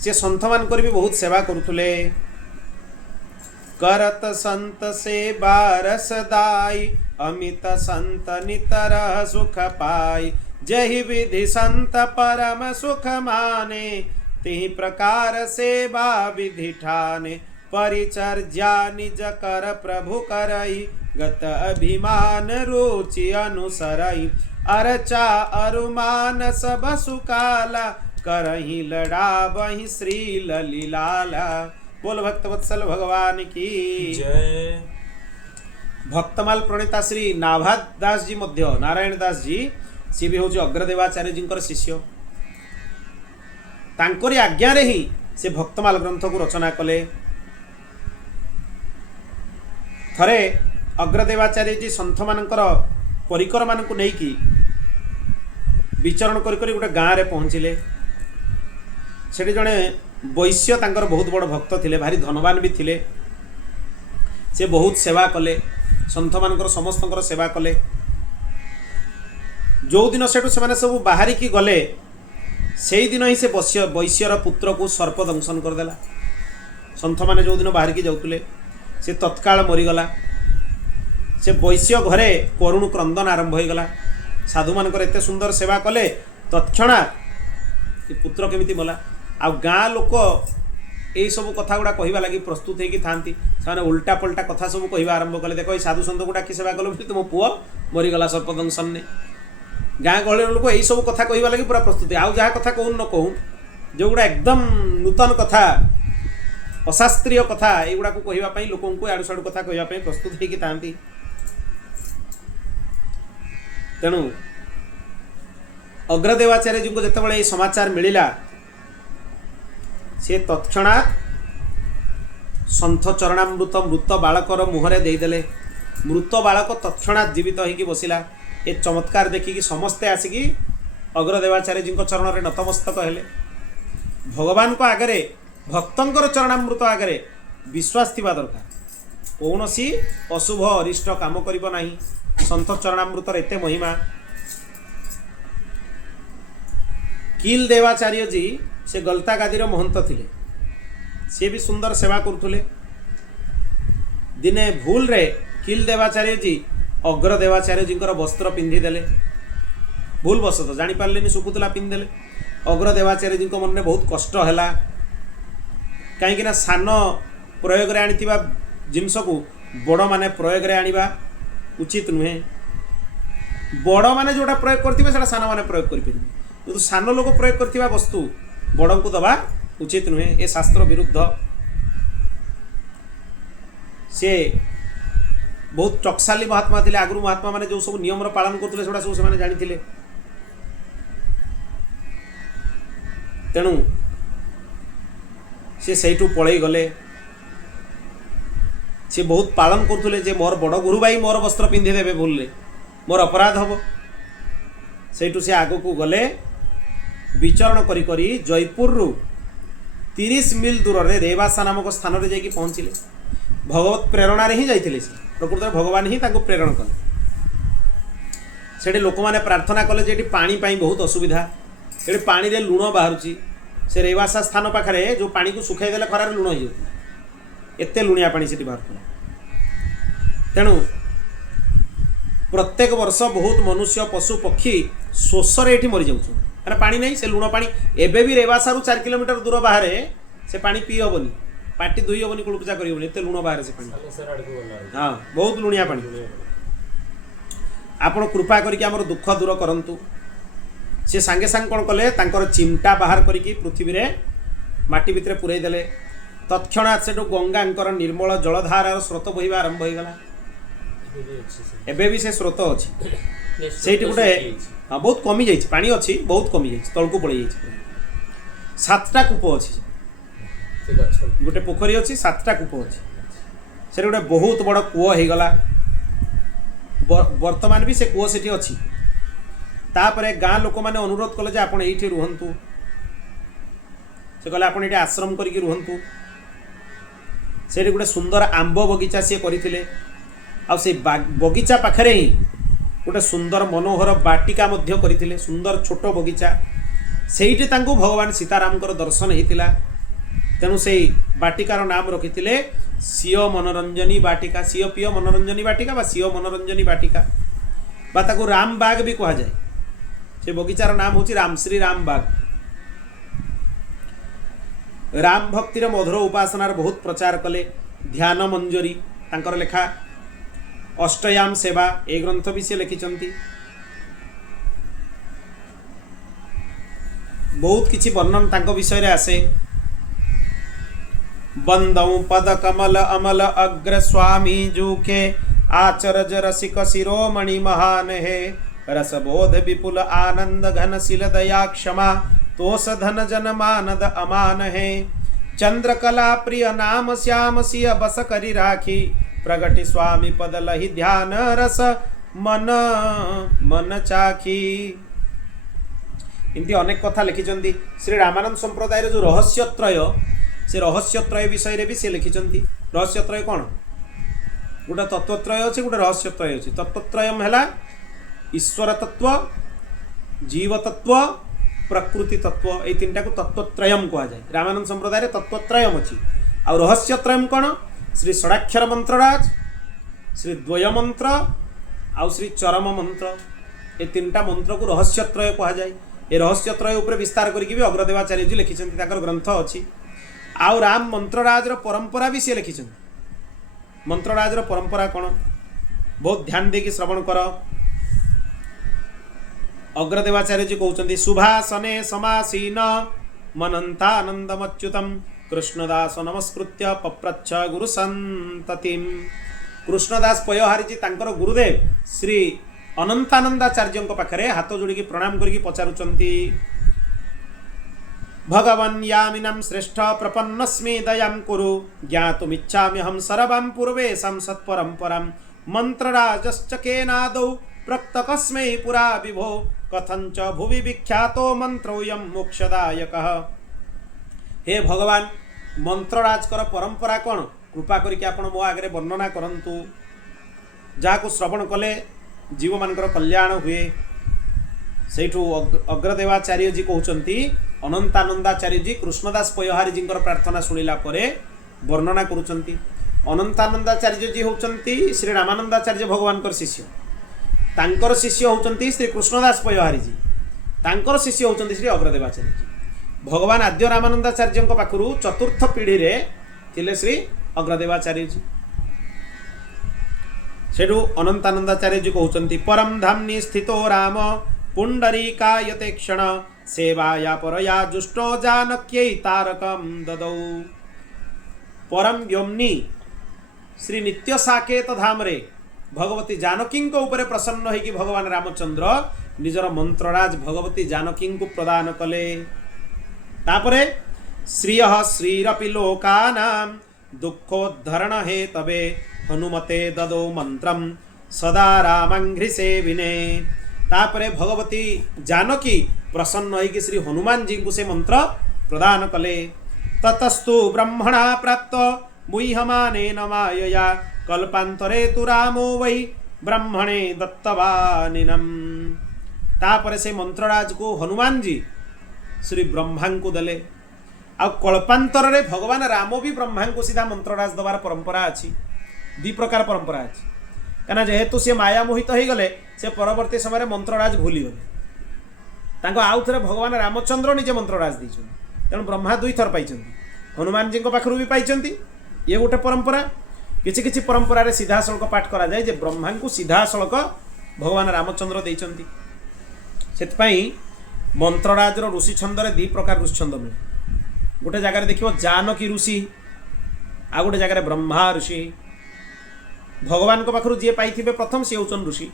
से संत मानकर भी बहुत सेवा करुले। करत संत सेवा रसदाई अमित संत नितर सुख पाई। जहि विधि संत परम सुख माने तिहि प्रकार सेवा विधि ठाने। परिचर्या निज कर प्रभु करई गत अभिमान रुचि अनुसरई। अर्चा अरुमान सब सुकाला करही लड़ावही श्री ललिलाला। बोल भक्तवत्सल भगवान की जय। भक्तमाल प्रणेता श्री नाभाद दास जी मध्य नारायण दास जी सी भी हूँ अग्रदेवाचार्य जी शिष्य। तांकरी आज्ञा रे ही से भक्तमाल ग्रंथ को रचना कले। थरे अग्रदेवाचार्य जी सन्थ मानकर परिकर मान को नहीं विचरण करी गोटे गाँव में पहुँचले। से जड़े वैश्य तांकर बहुत बड़ भक्त थिले, भारी धनवान भी थिले। से बहुत सेवा कले, सन्थ मानकर समस्तंकर सेवा कले। जो दिन सेठू से सब बाहरिकी गले से दिन ही से वैश्यर पुत्र को सर्प दंशन करदेला। सन्थ मैंने जो दिन बाहरिकी जाऊले से तत्काल मरीगला। से वैश्य घरे करुण क्रंदन आरंभ हो गला। साधु मानकर एते सुंदर सेवा कले तत्क्षणा पुत्र केमिति मला। आ गाँ लोक यही सब कथा गुड़ा कहवा लगी प्रस्तुत होगी थांती। से उल्टा पल्टा कथा सब कहवा आरंभ कले। देखो ये साधु सन्त को डाकी सेवा कल तुम पुओ मरीगला सर्पदंशन ने। गाँ गहली लोक यही सब कथा कहवा लगी पूरा प्रस्तुत। आउ जहाँ कथा कहूँ न कहूँ जो गुड़ा एकदम नूतन कथा अशास्त्रीय कथा युवा को कहवाई लोक आड़ू साड़ू कथा कहवाई प्रस्तुत होगी थांती। तेणु अग्रदेवाचार्य जी को जितेबाला ये समाचार मिलला से तत्क्षणात सन्थ चरणामृत मृत बालकर मुहरे देदेले। मृत बालक तत्क्षणात जीवित होगी बसिला। ये चमत्कार देखिकी समस्ते आसिकी अग्रदेवाचार्य जी चरण में नतमस्तक हेले। भगवान को आगरे भक्तंकर चरणामृत आगरे विश्वास थिबा दरकार। कौन सी अशुभ अरिष्ट काम करिबो नाही। सन्थ चरणामृतर एते महिमा। कील देवाचार्य जी से गलता गादीर महंत थिले। सी भी सुंदर सेवा करुले। दिने भूल रे कील देवाचार्य जी अग्र देवाचार्य जी वस्त्र पिंधिदेले। भूल बस तो जापारे सुखुला पिंधिदेले। अग्र देवाचार्य जी मन में बहुत कष्ट है। कहीं सान प्रयोग आनी जिनस को बड़ माने प्रयोग आनिबा उचित नुहे। बड़ माने जोटा प्रयोग करथिबे सान माने प्रयोग करें। तो सान लोक प्रयोग करथिबा वस्तु बड़ को दबा उचित नुहे। ये शास्त्र विरुद्ध। से बहुत टक्साली महात्मा थे। आगु महात्मा माने जो सब नियम पालन करते सब से जानी। तेणु से सहीठू पलई गले। से बहुत पालन करते जे मोर बड़ गुरु भाई मोर वस्त्र पिंधिदेवे भूल मोर अपराध हम। सहीठू से आग को गले। विचरण करी करी जयपुर रु 30 मील दूर रे रेवासा नामक स्थान रे जाइए पहुँचले। भगवत प्रेरणा रे ही जाइथिले। प्रकृत भगवान ही ताको प्रेरण कले। सेठी लोक माने प्रार्थना कले जे पानी पाई बहुत असुविधा। सेठी पानी रे लुण बाहरुची। से रेवासा स्थान पाखरे जो पानी को सुखाई देले खरार लुण हो जाउथि। एते लुणिया पानी सेठी बाहरुला। तेणु प्रत्येक वर्ष बहुत मनुष्य पशु पक्षी शोषरे एठी मरी जाउछन। माने पानी नहीं से लुण पानी एबे भी रेवासा रु 4 किलोमीटर दूर बाहर से पानी पी हेबनी। पाटी धोई हेबनी कुल पूजा करी हेबनी। एते लुण बाहर से पानी। हाँ बहुत लुणिया पानी। आपण कृपा करके हमर दुख दूर करंतु। से सांगे सांग कौन कले तांकर चिमटा बाहर करिकी पृथ्वी रे माटी भितर पुरई देले। तत्क्षणात से गंगांकर निर्मल जलधारार स्रोत बहिबा आरंभ हो गला। एबे भी से स्रोत अच्छी से गोटे। हाँ बहुत कमी जाइए पानी अच्छी बहुत कमी जाइए तलकू पड़ जाइए। 7टा कूप अच्छी गोटे पोखरी अच्छी 7टा कूप अच्छी। से गोटे बहुत बड़ कूह हो गला। वर्तमान भी से कूह से अच्छी। तापरे गाँ लोक मैंने अनुरोध कले आपड़ ये रुहतु। से कहले आपड़ ये आश्रम करके रुहतु। से गोटे सुंदर आंब बगीचा सी करते। से बगीचा पाखरे ही गोटे सुंदर मनोहर बाटिका मध्य करथिले। सुंदर छोट बगीचा सेठी तांको भगवान सीताराम दर्शन होता। तेणु से बाटिकार नाम रखिथिले सियो मनोरंजनी बाटिका। सियो पियो मनोरंजनी बाटिका बा सियो मनोरंजनी बाटिका बा ताको राम बाग भी कहा जाए। से बगीचार नाम होची राम श्री राम बाग। राम भक्तिर मधुर उपासनार बहुत प्रचार कले। ध्यान मंजरी तांकर लेखा। अष्टयाम सेवा ए ग्रंथ भी से लिखिछंती। बहुत किछि वर्णन तांको विषय रे आसे। बंदौ पद कमल अमल अग्र स्वामी जूखे आचरज रसिक शिरोमणि महान है। रसबोध विपुल आनंद घनशील दया क्षमा तोष धन जन मानद अमान है। चंद्रकला प्रिय नाम श्याम सिय बस करी राखी। प्रगति स्वामी पद लहि ध्यान रस मन मन चाखी। इनती अनेक कथा लिखिचंती। श्री रामानंद संप्रदाय जो रहस्यत्रय से रहस्यत्रय विषय रे भी से लिखिचंती। रहस्यत्रय कौन गोटे तत्वत्रय अच्छे गोटे रहस्यत्रय अच्छे। तत्वत्रयम है ईश्वर तत्व जीव तत्व प्रकृति तत्व। ये 3टा को तत्वत्रयम कहा जाए। रामानंद संप्रदाय तत्वत्रयम अच्छी। आ रहस्यत्रयम कौन श्री षडाक्षर मंत्रराज श्री द्वय मंत्र आउ श्री चरम मंत्र। ये 3टा मंत्र को रहस्यत्रय कहा जाए। ये रहस्यत्रय उपर विस्तार करके भी अग्रदेवाचार्य जी लिखिछंती। ताकर ग्रंथ अच्छी। आउ राम मंत्रराजर परंपरा भी सी लिखिछंती। मंत्रराजर परंपरा कौन बहुत ध्यान देकी श्रवण कर। अग्रदेवाचार्य जी कहते शुभासने समासीन मनंतानंदमच्युतम कृष्णदास नमस्कृत्य पप्रच्छ गुरु संततिम। कृष्णदास पयोहारी जी तांकर गुरुदेव श्री ଅନନ୍ତାନନ୍ଦାଚାର୍ଯ୍ୟଙ୍କ ପାଖରେ ହାତ ଯୋଡ଼ିକି ପ୍ରଣାମ କରିକି ପଚାରୁଛନ୍ତି, ଭଗବନ୍ ୟାମିନଂ ଶ୍ରେଷ୍ଠ ପ୍ରପନ୍ନସ୍ମି ଦୟାଂ କୁରୁ ଜ୍ଞାତୁମିଚ୍ଛାମ୍ୟହଂ ସରବଂ ପୂର୍ବେଶଂ ସତ୍ପରମ୍ପରାଂ ମନ୍ତ୍ରରାଜଶ୍ଚ କେନାଦୌ ପ୍ରକ୍ତକସ୍ମୈ ପୁରା ବିଭୋ କଥଞ୍ଚ ଭୁବି ବିଖ୍ୟାतो ମନ୍ତ୍ରୋऽୟଂ ମୋକ୍ଷଦାୟକଃ। ହେ ଭଗବାନ, ମନ୍ତ୍ରରାଜଙ୍କର ପରମ୍ପରା କ'ଣ? କୃପା କରିକି ଆପଣ ମୋ ଆଗରେ ବର୍ଣ୍ଣନା କରନ୍ତୁ, ଯାହାକୁ ଶ୍ରବଣ କଲେ ଜୀବମାନଙ୍କର କଲ୍ୟାଣ ହୁଏ। ସେଇଠୁ ଅଗ୍ରଦେବାଚାର୍ଯ୍ୟଜୀ କହୁଛନ୍ତି, ଅନନ୍ତାନନ୍ଦାଚାର୍ଯ୍ୟଜୀ କୃଷ୍ଣଦାସ ପୟହାରୀଜୀଙ୍କର ପ୍ରାର୍ଥନା ଶୁଣିଲା ପରେ ବର୍ଣ୍ଣନା କରୁଛନ୍ତି। ଅନନ୍ତାନନ୍ଦାଚାର୍ଯ୍ୟଜୀ ହେଉଛନ୍ତି ଶ୍ରୀ ରାମାନନ୍ଦାଚାର୍ଯ୍ୟ ଭଗବାନଙ୍କର ଶିଷ୍ୟ, ତାଙ୍କର ଶିଷ୍ୟ ହେଉଛନ୍ତି ଶ୍ରୀ କୃଷ୍ଣଦାସ ପୟହାରୀଜୀ, ତାଙ୍କର ଶିଷ୍ୟ ହେଉଛନ୍ତି ଶ୍ରୀ ଅଗ୍ରଦେବାଚାର୍ଯ୍ୟଜୀ। ଭଗବାନ ଆଦ୍ୟ ରାମାନନ୍ଦାଚାର୍ଯ୍ୟଙ୍କ ପାଖରୁ ଚତୁର୍ଥ ପିଢ଼ିରେ ଥିଲେ ଶ୍ରୀ ଅଗ୍ରଦେବାଚାର୍ଯ୍ୟଜୀ। ସେଠୁ ଅନନ୍ତାନନ୍ଦାଚାର୍ଯ୍ୟଜୀ କହୁଛନ୍ତି, ପରମ ଧାମ୍ନି ସ୍ଥିतो ରାମ ପୁଣ୍ଡରୀକାୟତେ କ୍ଷଣ ସେବାୟା ପରୟା ଜୁଷ୍ଟୋ ଜାନକ୍यै ତାରକମ୍ ଦଦୌ। ପରମ ବ୍ୟୋମ୍ନି ଶ୍ରୀ ନିତ୍ୟ ସାକେତ ଧାମରେ ଭଗବତୀ ଜାନକୀଙ୍କ ଉପରେ ପ୍ରସନ୍ନ ହୋଇକି ଭଗବାନ ରାମଚନ୍ଦ୍ର ନିଜର ମନ୍ତ୍ରରାଜ ଭଗବତୀ ଜାନକୀଙ୍କୁ ପ୍ରଦାନ କଲେ। ତାପରେ ଶ୍ରିୟଃ ଶ୍ରୀରପି ଲୋକାନାଂ ଦୁଃଖୋଦ୍ଧରଣ ହେ ତବେ ହନୁମତେ ଦଦୌ ମନ୍ତ୍ରಂ ସଦା ରାମାଙ୍ଘ୍ରି ସେବିନେ। ତାପରେ ଭଗବତୀ ଜାନକୀ ପ୍ରସନ୍ନ ହୋଇକି ଶ୍ରୀ ହନୁମାନଜୀଙ୍କୁ ସେ ମନ୍ତ୍ର ପ୍ରଦାନ କଲେ। ତତସ୍ତୁ ବ୍ରହ୍ମଣା ପ୍ରାପ୍ତ ମୁହ୍ୟମାନେନ ମାୟୟା କଳ୍ପାନ୍ତରେ ତୁ ରାମୋ ବୈ ବ୍ରହ୍ମଣେ ଦତ୍ତବାନିନମ୍। ତାପରେ ସେ ମନ୍ତ୍ରରାଜକୁ ହନୁମାନଜୀ ଶ୍ରୀ ବ୍ରହ୍ମାଙ୍କୁ ଦେଲେ। ଆଉ କଳ୍ପାନ୍ତରରେ ଭଗବାନ ରାମ ବି ବ୍ରହ୍ମାଙ୍କୁ ସିଧା ମନ୍ତ୍ରରାଜ ଦେବାର ପରମ୍ପରା ଅଛି। ଦୁଇ ପ୍ରକାର ପରମ୍ପରା ଅଛି, କାହିଁକିନା ଯେହେତୁ ସେ ମାୟା ମୋହିତ ହୋଇଗଲେ ସେ ପରବର୍ତ୍ତୀ ସମୟରେ ମନ୍ତ୍ରରାଜ ଭୁଲିଗଲେ। ତାଙ୍କ ଆଉ ଥରେ ଭଗବାନ ରାମଚନ୍ଦ୍ର ନିଜେ ମନ୍ତ୍ରରାଜ ଦେଇଛନ୍ତି, ତେଣୁ ବ୍ରହ୍ମା ଦୁଇଥର ପାଇଛନ୍ତି, ହନୁମାନଜୀଙ୍କ ପାଖରୁ ବି ପାଇଛନ୍ତି। ଇଏ ଗୋଟେ ପରମ୍ପରା। କିଛି କିଛି ପରମ୍ପରାରେ ସିଧାସଳଖ ପାଠ କରାଯାଏ ଯେ ବ୍ରହ୍ମାଙ୍କୁ ସିଧାସଳଖ ଭଗବାନ ରାମଚନ୍ଦ୍ର ଦେଇଛନ୍ତି। ସେଥିପାଇଁ ମନ୍ତ୍ରରାଜର ଋଷି ଛନ୍ଦରେ ଦୁଇ ପ୍ରକାର ଋଷି ଛନ୍ଦ ମିଳେ। ଗୋଟେ ଜାଗାରେ ଦେଖିବ ଜାନକୀ ଋଷି, ଆଉ ଗୋଟେ ଜାଗାରେ ବ୍ରହ୍ମା ଋଷି। ଭଗବାନଙ୍କ ପାଖରୁ ଯିଏ ପାଇଥିବେ ପ୍ରଥମ ସିଏ ହେଉଛନ୍ତି ଋଷି।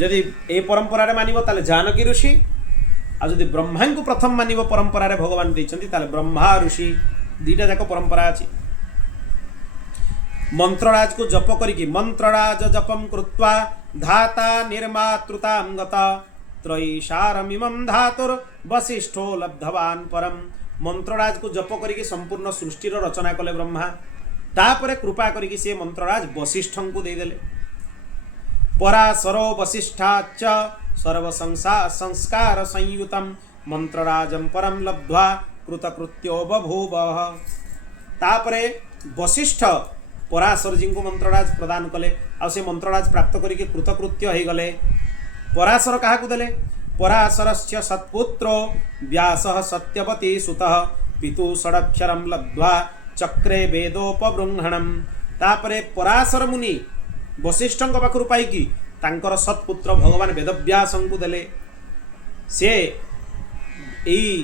ଯଦି ଏ ପରମ୍ପରାରେ ମାନିବ ତାହେଲେ ଜାନକୀ ଋଷି, ଆଉ ଯଦି ବ୍ରହ୍ମାଙ୍କୁ ପ୍ରଥମ ମାନିବ ପରମ୍ପରାରେ ଭଗବାନ ଦେଇଛନ୍ତି ତାହେଲେ ବ୍ରହ୍ମା ଋଷି। ଦୁଇଟା ଯାକ ପରମ୍ପରା ଅଛି। ମନ୍ତ୍ରରାଜକୁ ଜପ କରିକି ମନ୍ତ୍ରରାଜ ଜପಂ କୃତ୍ୱା ଧାତା ନିର୍ମାତୃତାଂ ଗତ ତ୍ରୟୀସାରମିମଂ ଧାତୁର ବଶିଷ୍ଠୋ ଲବ୍ଧବାନ ପରମ୍। ମନ୍ତ୍ରରାଜକୁ ଜପ କରିକି ସମ୍ପୂର୍ଣ୍ଣ ସୃଷ୍ଟିର ରଚନା କଲେ ବ୍ରହ୍ମା। ତାପରେ କୃପା କରିକି ସେ ମନ୍ତ୍ରରାଜ ବଶିଷ୍ଠଙ୍କୁ ଦେଇଦେଲେ। ପରାଶರೋ ବଶିଷ୍ଠାଚ ସର୍ବ ସଂସ୍କାର ସଂୟୁତମ୍ ମନ୍ତ୍ରରାଜಂ ପରମ୍ ଲବ୍ଧ୍ୱା କୃତକୃତ୍ୟୋ ବଭୂବଃ। ତାପରେ ବଶିଷ୍ଠ ପରାଶରଜୀଙ୍କୁ ମନ୍ତ୍ରରାଜ ପ୍ରଦାନ କଲେ, ଆଉ ସେ ମନ୍ତ୍ରରାଜ ପ୍ରାପ୍ତ କରିକି କୃତକୃତ୍ୟ ହୋଇଗଲେ। ପରାଶର କାହାକୁ ଦେଲେ? ପରାଶରସ୍ୟ ସତ୍ପୁତ୍ରୋ ବ୍ୟାସଃ ସତ୍ୟବତୀ ସୁତଃ ପିତୁ ଷଡ଼କ୍ଷରಂ ଲବ୍ଧ୍ୱା ଚକ୍ରେ ବେଦୋପବୃଂହଣମ୍। ତାପରେ ପରାଶର ମୁନି ବଶିଷ୍ଠଙ୍କ ପାଖରୁ ପାଇକି ତାଙ୍କର ସତ୍ପୁତ୍ର ଭଗବାନ ବେଦବ୍ୟାସଙ୍କୁ ଦେଲେ। ସେ ଏଇ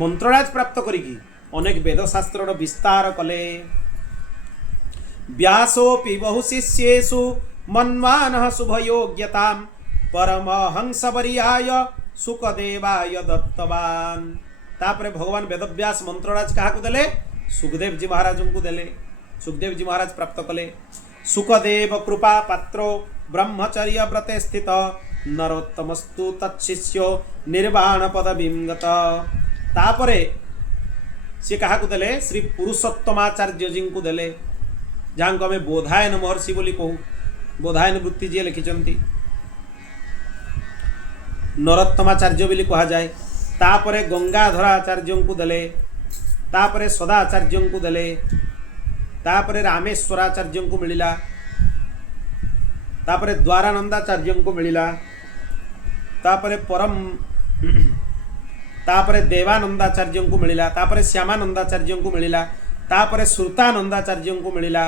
ମନ୍ତ୍ରରାଜ ପ୍ରାପ୍ତ କରିକି ଅନେକ ବେଦଶାସ୍ତ୍ରର ବିସ୍ତାର କଲେ। ବ୍ୟାସୋପି ବହୁ ଶିଷ୍ୟେଷୁ ମନ୍ୱାନଃ ଶୁଭಯೋଗ୍ୟତାମ୍ ପରମହଂସବରିୟାୟ ସୁକଦେବାୟ ଦତ୍ତବାନ୍। ତାପରେ ଭଗବାନ ବେଦବ୍ୟାସ ମନ୍ତ୍ରରାଜ କାହାକୁ ଦେଲେ? ସୁଖଦେବଜୀ ମହାରାଜଙ୍କୁ ଦେଲେ। ସୁଖଦେବଜୀ ମହାରାଜ ପ୍ରାପ୍ତ କଲେ। ସୁଖଦେବ କୃପା ପାତ୍ର ବ୍ରହ୍ମଚର୍ୟ ବ୍ରତେ ସ୍ଥିତ ନରୋତ୍ତମସ୍ତୁ ତତ୍ଶିଷ୍ୟ ନିର୍ବାଣ ପଦବୀଂ ଗତ। ତାପରେ ସେ କାହାକୁ ଦେଲେ? ଶ୍ରୀ ପୁରୁଷୋତ୍ତମାଚାର୍ଯ୍ୟଜୀଙ୍କୁ ଦେଲେ, ଯାହାଙ୍କୁ ଆମେ ବୋଧାୟନ ମହର୍ଷି ବୋଲି କହୁ। ବୋଧାୟନ ବୃତ୍ତି ଯିଏ ଲେଖିଛନ୍ତି ନରୋତ୍ତମାଚାର୍ଯ୍ୟ ବୋଲି କୁହାଯାଏ। ତାପରେ ଗଙ୍ଗାଧରାଚାର୍ଯ୍ୟଙ୍କୁ ଦେଲେ, ତାପରେ ସଦାଚାର୍ଯ୍ୟଙ୍କୁ ଦେଲେ, ତାପରେ ରାମେଶ୍ୱରାଚାର୍ଯ୍ୟଙ୍କୁ ମିଳିଲା, ତାପରେ ଦ୍ୱାରାନନ୍ଦାଚାର୍ଯ୍ୟଙ୍କୁ ମିଳିଲା, ତାପରେ ଦେବାନନ୍ଦାଚାର୍ଯ୍ୟଙ୍କୁ ମିଳିଲା, ତାପରେ ଶ୍ୟାମାନନ୍ଦାଚାର୍ଯ୍ୟଙ୍କୁ ମିଳିଲା, ତାପରେ ଶ୍ରୁତାନନ୍ଦାଚାର୍ଯ୍ୟଙ୍କୁ ମିଳିଲା,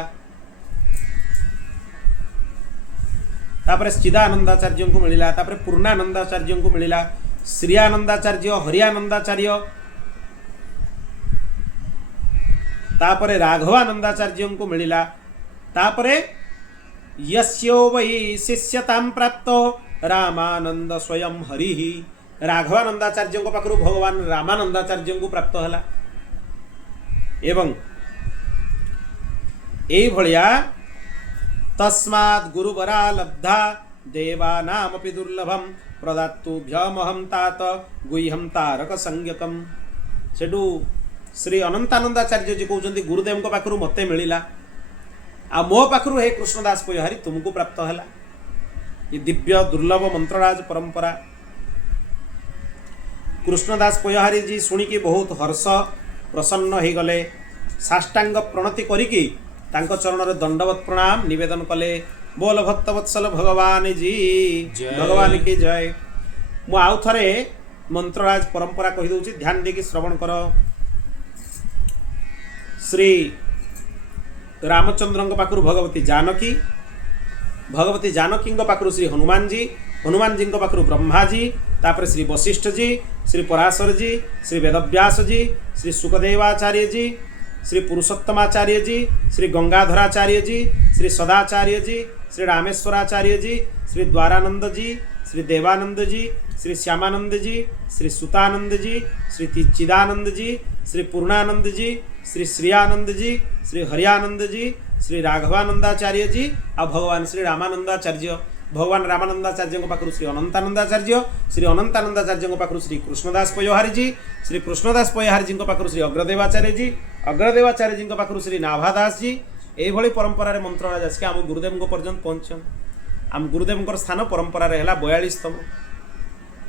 ତାପରେ ଚିଦାନନ୍ଦାଚାର୍ଯ୍ୟଙ୍କୁ ମିଳିଲା, ତାପରେ ପୂର୍ଣ୍ଣାନନ୍ଦାଚାର୍ଯ୍ୟଙ୍କୁ ମିଳିଲା, ଶ୍ରୀୟାନନ୍ଦାଚାର୍ଯ୍ୟ, ହରିୟାନନ୍ଦାଚାର୍ଯ୍ୟ, ତାପରେ ରାଘବାନନ୍ଦାଚାର୍ଯ୍ୟଙ୍କୁ ମିଳିଲା, ତାପରେ यस्यो वै शिष्यतां प्राप्तो रामानंद स्वयं हरि। राघवानंदाचार्य पाखु भगवान रामानंदाचार्य को प्राप्त है। एवं यही भलिया तस्मात् गुरुवरा लब्धा देवानामपि दुर्लभम प्रदातुभ्यमहं तात गुह्यम तारक संज्ञकम। सेठू श्री अनंतानंदाचार्य जी कहते गुरुदेव पाखु मते मिलला आ मो पाखु हे कृष्णदास पयहारी तुमको प्राप्त है। ये दिव्य दुर्लभ मंत्रराज परंपरा कृष्णदास पयहारी जी शुणिकी बहुत हर्ष प्रसन्न हो गले। साष्टांग प्रणति करिकी तांको चरण दंडवत प्रणाम निवेदन कले। बोल भक्तवत्सल भगवान जी जय। भगवान की जय। मु आउ थरे मंत्रराज परंपरा कहि दउची ध्यान देकी श्रवण कर। श्री रामचंद्र पाखु भगवती जानकी, भगवती जानकी पाखु श्री हनुमान जी पाखु ब्रह्मा जी, तापर श्री वशिष्ठ जी, श्री पराशर जी, श्री वेदव्यास जी, श्री सुखदेवाचार्य जी, श्री पुरुषोत्तमाचार्य जी, श्री गंगाधराचार्य जी, श्री सदाचार्य जी, श्री रामेश्वराचार्य जी, श्री द्वारानंद जी, श्री देवानंद जी, श्री श्यामानंद जी, श्री सुतानंद जी, श्री चिदानंद जी, श्री पूर्णानंद जी, श्री श्रीयानंद जी, श्री हरियानंद जी, श्री राघवानंदाचार्य जी आ भगवान श्री रामानंदाचार्य। भगवान रामानंदाचार्य पाखु श्री अनंतानंदाचार्य, श्री अनंतानंदाचार्य पाखु श्री कृष्णदास पयहारी जी, श्री कृष्णदास पयहारी जी पाखु श्री अग्रदेवाचार्य जी, अग्रदेवाचार्य जी पाखु श्री नाभादास जी। यही परंपरार मंत्रराज आसिक आम गुरुदेव पर्यंत पहुँचन। आम गुरुदेव स्थान परंपरार है 42तम।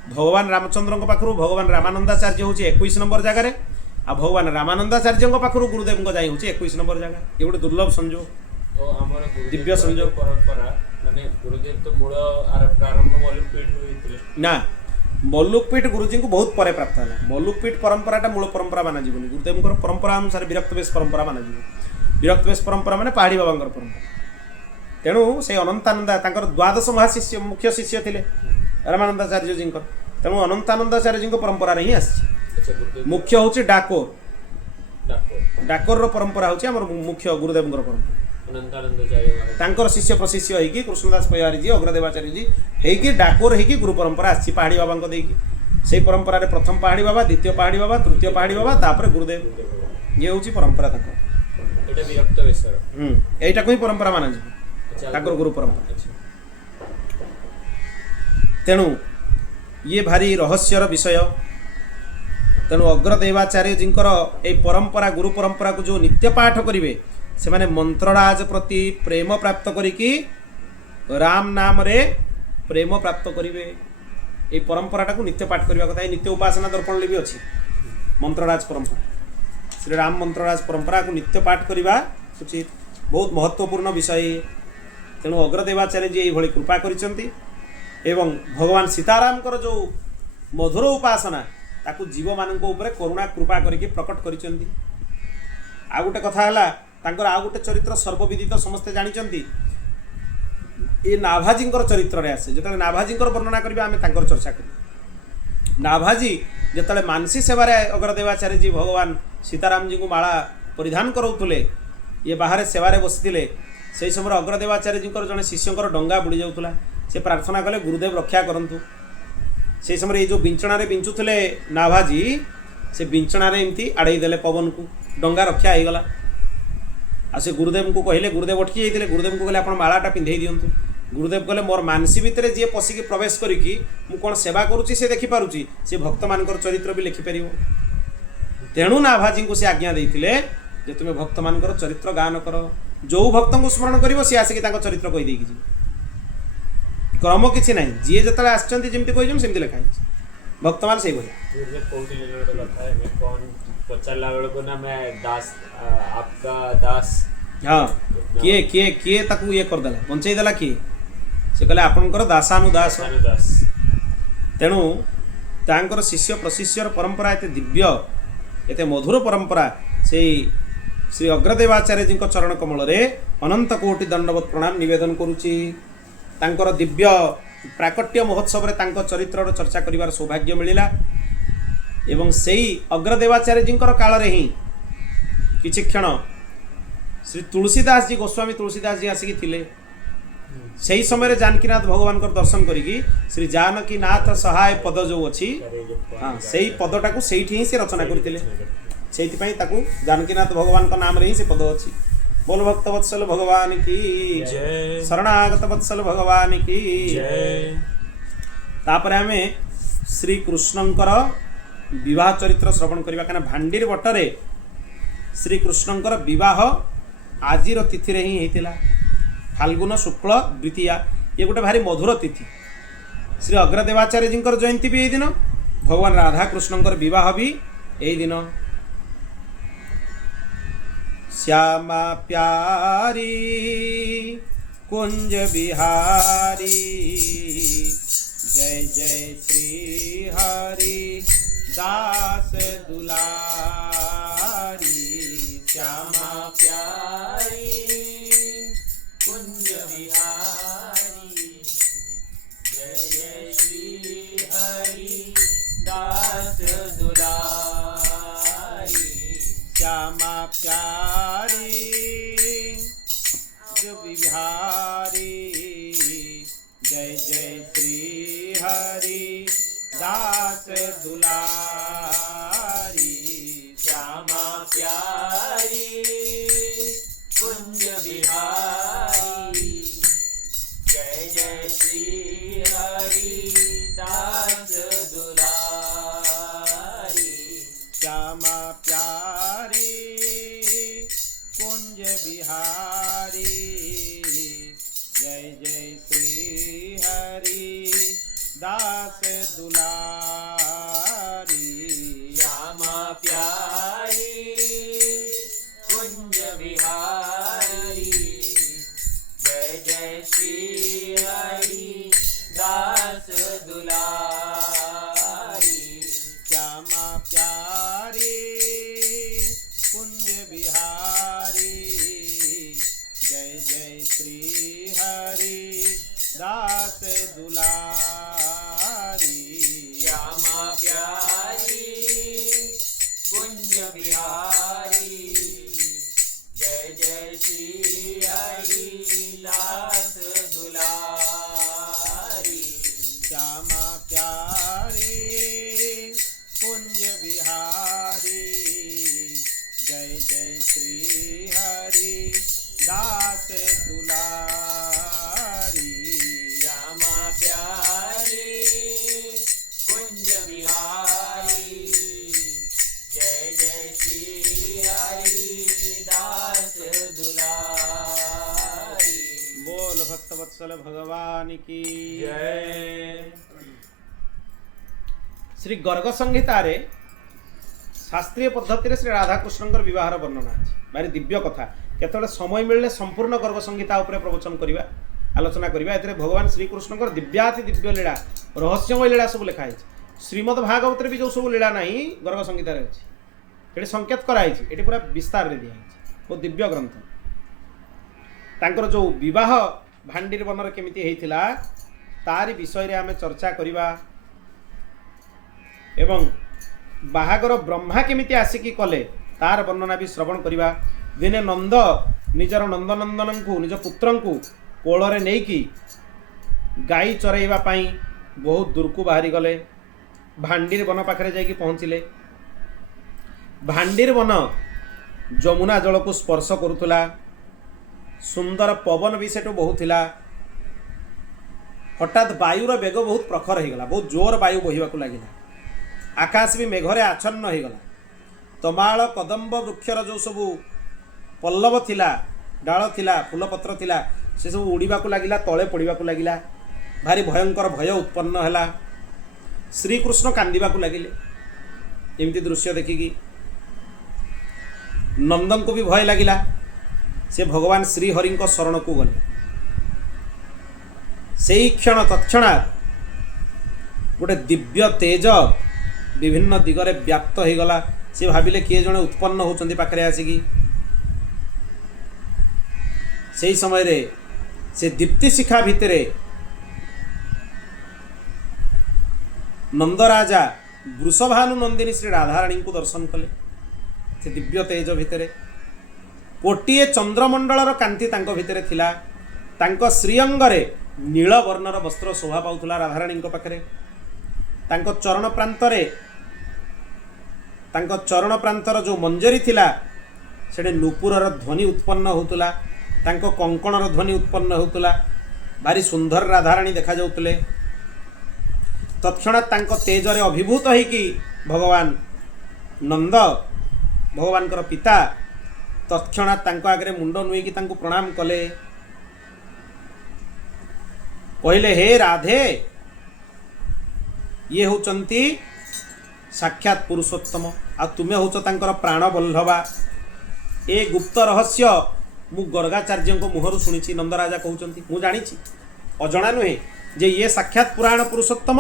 भगवान रामचंद्र पाखु भगवान रामानंदाचार्य हूँ 21 नंबर जगार आ भगवान रामानंदाचार्य पाखु गुरुदेव जाई हूँ 21 नंबर जगह। ये गोटे दुर्लभ संजोग, तो हमर गुरुदेव दिव्य संजोग परंपरा माने गुरुदेव तो मूल आर प्रारंभ मल्लुकपीठ होइतिले ना। मल्लुकपीठ गुरुजी को बहुत परे प्राप्त है। मल्लुकपीठ परंपराटा मूल परंपरा माना जीवन। गुरुदेव परंपरा अनुसार विरक्त बेश परंपरा माना जीवन। विरक्त बेश परंपरा माने पहाड़ी बाबा परंपरा। तेणु से अनंतानंदा तांकर द्वादश महाशिष्य मुख्य शिष्य थे रामानंदाचार्य जी। तेणु अनंतानंदाचार्य जी परंपरा ही आसी। अच्छा गुरुदेव मुख्य हूँ डाकोर। डाको डाकोर परंपरा हूँ मुख्य गुरुदेव परंपरा। अनंतानंदाचार्य महाराज तांकर शिष्य प्रशिष्य होगी कृष्णदास पयहारी जी, अग्रदेवाचार्य जी होगी डाकोर होगी गुरु परंपरा आसी पहाड़ी बाबा को देकी। से परंपरा रे प्रथम पहाड़ी बाबा, द्वितीय पहाड़ी बाबा, तृतीय पहाड़ी बाबा, तापर गुरुदेव। ये हूँ परंपरा तांकर। एटा विरक्त बेशर एटा कोई परंपरा माना जी अच्छा तांकर गुरु परंपरा। अच्छा तेणु ये भारी रहस्यर विषय। तेणु अग्रदेवाचार्य जी परंपरा गुरु परंपरा को जो नित्य पाठ करेंगे से माने मंत्रराज प्रति प्रेम प्राप्त करिकी राम नाम रे प्रेम प्राप्त करेंगे। ये परंपराटा को नित्य पाठ करने कथा। नित्य उपासना दर्पण भी अच्छी मंत्रराज परंपरा। श्री राम मंत्रराज परंपरा को नित्य पाठ करवा उचित, बहुत महत्वपूर्ण विषय। तेणु अग्रदेवाचार्य जी ये कृपा करिसेंती एवं भगवान सीताराम जो मधुर उपासना ताकू जीव मानक ऊपर करुणा कृपा करके प्रकट करिसेंती। आ गोटे कथा है तांकर आ गोटे चरित्र सर्वविदित समस्ते जानिचंती। ये नाभाजी चरित्र रे आसे। जो नाभाजी वर्णना करिबा आमे तांकर चर्चा करिबा। नाभाजी जिते मानसी सेवारे अग्रदेवाचार्य जी भगवान सीताराम जी को माला परिधान कराउथुले, ये बाहर सेवारे बसिथिले। से समय अग्रदेवाचार्य जी जड़े शिष्यंकर डंगा बुड़ी जाउथुला। से प्रार्थना कले गुरुदेव रक्षा करंतु। से समय ये जो बिंचणारे बिंचुथुले नाभाजी, से बिंचणारे एमती आड़े देले पवन को, डंगा रक्षा हो गला। आ से गुरुदेव को कहले, गुरुदेव अटकी जाते। गुरुदेव को कहले आपण मालाटा पिंधे दिंतु। गुरुदेव कहले मोर मानसी भितर जी पशिकी प्रवेश करिकी मु कोन सेवा करूची से देखि पारुची, से भक्त मानकर चरित्र भी लिखि परिवो। तेणु नाभाजी को से आज्ञा देइथिले जे तुमे भक्त मानकर चरित्र गान कर। जो भक्त को स्मरण करिवो से आसिकी तांको चरित्र कहि देकी जी। क्रम किछि नाही, जी जतले आछंती जेमति कहि जम सेमति लिखा है। भक्त मान से बोले गुरुदेव कहते गोटे कथा है मैं कौन पचारला बेल को ना मैं दास आपका दास हाँ किए किए किए ताकू ये करदेला बंचई देला किए से कहले आपनकर दासानुदास। दास तेणु तांकर शिष्य प्रशिष्यर परंपरा एते दिव्य एते मधुर परंपरा से श्री अग्रदेवाचार्य जी चरण कमल रे अनंत कोटि दंडवत प्रणाम निवेदन करुची। तांकर दिव्य प्राकट्य महोत्सव रे तांकर चरित्र चर्चा करिवार सौभाग्य मिलिला। एवं सेई अग्रदेवाचार्य जी काल रे ही किछि क्षण श्री तुलसीदास जी गोस्वामी तुलसीदास जी आसिकी थिले। सेही समय जानकीनाथ भगवान दर्शन करिकी श्री जानकीनाथ सहाय पद जो अच्छी करे जो हाँ से पदटा को से ही से रचना करते से जानकीनाथ भगवान का नाम रे ही से पद अच्छी। बोल भक्त वत्सल भगवान की जय। शरणागत वत्सल भगवान की जय। तापर आमे श्री कृष्णंकर विवाह चरित्र श्रवण करबा कना भांडीर बटरे श्री कृष्णंकर विवाह आजिर तिथि रे ही हेतिला फाल्गुन शुक्ल द्वितीया ये गोटे भारी मधुर तिथि। श्री अग्रदेवाचार्य जी जयंती भी यही दिन भगवान राधा कृष्णंकर विवाह भी यही दिन। श्यामा प्यारी कुंज बिहारी जय जय श्री हरि दास दुलारी श्यामा प्यारी कुंज बिहारी जय जय श्री हरि दास दुलारी श्यामा प्यारी कुंज बिहारी जय जय श्री हरि दास दुलारी श्यामा प्यारी कुंज बिहारी जय जय श्री हरि दास दुलारी श्यामा प्यारी कुंज बिहारी जय जय श्री हरि दास दुलारी श्यामा प्यारी कुंज बिहारी जय जय श्री हरि दास दुलारी श्यामा प्यारी कुंज बिहारी जय जय श्री हरि दास दुलारी श्यामा प्यारी कुंज बिहारी जय जय श्री हरि दास दुलारी श्यामा प्यारी कुंज बिहारी जय जय श्री हरि दास दुलारी श्यामा प्यारी कुंज बिहारी जय जय श्री हरि दास दुलारी। बोल भक्तवत्सल भगवान की जय। श्री गर्ग संहिता रे शास्त्रीय पद्धति श्री राधाकृष्णंकर विवाहर वर्णना अछि भारी दिव्य कथा केतले समय मिलले संपूर्ण गर्ग संहिता उपरे प्रवचन करिबा आलोचना करिबा एतरे भगवान श्री कृष्णंकर दिव्याति दिव्य लीला रहस्यमय लीला सब लिखा है। श्रीमद् भागवत रे भी जो सब लीला नहीं गर्ग संहिता रे अछि एटी संकेत करा है एटी पूरा विस्तार रे दिया है वो दिव्य ग्रंथ तांकर जो विवाह भांडीर बनर केमिति हेइथिला तारी विषय रे आमे चर्चा करिबा एवं बाहागर ब्रह्मा केमिति आसिकी कले तार वर्णना भी श्रवण करिबा। दिने नंद निजर नंदनंदन को निज पुत्र को कोଳରେ नेकी गाई चराइबा पाई बहुत दूर को बाहरी गले भांडीर वन पाखरे जाइकी पहुँचिले। भांडीर वन जमुना जल को स्पर्श करुला सुंदर पवन भी सेठू बहुला हठात वायुर बेग बहुत प्रखर हो गला बहुत जोर वायु बहिबा लगिला आकाश भी मेघरे आच्छन्न हो गला तमाल कदम्ब वृक्षर जो सबू पल्लव थिला डाल थिला फूलपत्र थिला से सब उड़ीबा लगिला तले पड़ीबा लगिला भारी भयंकर भय उत्पन्न हैला। श्रीकृष्ण कांदिबा लगिले एमती दृश्य देखिकी नंदन को भी भय लगिला से भगवान श्रीहरि शरण को गले से ही क्षण तत्क्षणात् गोटे दिव्य तेज विभिन्न दिगरे व्याप्त हो गला से भाविले किए जणे उत्पन्न होचंदी पाखरे आसिकी से समय रे से दीप्ति शिखा भितरे नंदराजा वृषभानु नंदिनी श्री राधाराणी को दर्शन कले से दिव्य तेज भितरे कोटिए चंद्रमंडलर कांति तांको भितरे थिला ତାଙ୍କ ଶ୍ରୀଅଙ୍ଗରେ ନୀଳ ବର୍ଣ୍ଣର ବସ୍ତ୍ର ଶୋଭା ପାଉଥିଲା ରାଧାରାଣୀଙ୍କ ପାଖରେ। ତାଙ୍କ ଚରଣ ପ୍ରାନ୍ତର ଯେଉଁ ମଞ୍ଜରୀ ଥିଲା ସେଠି ନୂପୁରର ଧ୍ୱନି ଉତ୍ପନ୍ନ ହେଉଥିଲା, ତାଙ୍କ କଙ୍କଣର ଧ୍ୱନି ଉତ୍ପନ୍ନ ହେଉଥିଲା। ଭାରି ସୁନ୍ଦର ରାଧାରାଣୀ ଦେଖାଯାଉଥିଲେ। ତତ୍କ୍ଷଣାତ୍ ତାଙ୍କ ତେଜରେ ଅଭିଭୂତ ହେଇକି ଭଗବାନ ନନ୍ଦ, ଭଗବାନଙ୍କର ପିତା, ତତ୍କ୍ଷଣାତ୍ ତାଙ୍କ ଆଗରେ ମୁଣ୍ଡ ନୁଇଁକି ତାଙ୍କୁ ପ୍ରଣାମ କଲେ। କହିଲେ, ହେ ରାଧେ, ଇଏ ହେଉଛନ୍ତି ସାକ୍ଷାତ ପୁରୁଷୋତ୍ତମ, ଆଉ ତୁମେ ହେଉଛ ତାଙ୍କର ପ୍ରାଣ ବଲ୍ଲଭା। ଏ ଗୁପ୍ତ ରହସ୍ୟ ମୁଁ ଗର୍ଗାଚାର୍ଯ୍ୟଙ୍କ ମୁହଁରୁ ଶୁଣିଛି। ନନ୍ଦରାଜା କହୁଛନ୍ତି, ମୁଁ ଜାଣିଛି, ଅଜଣା ନୁହେଁ ଯେ ଇଏ ସାକ୍ଷାତ ପୁରାଣ ପୁରୁଷୋତ୍ତମ,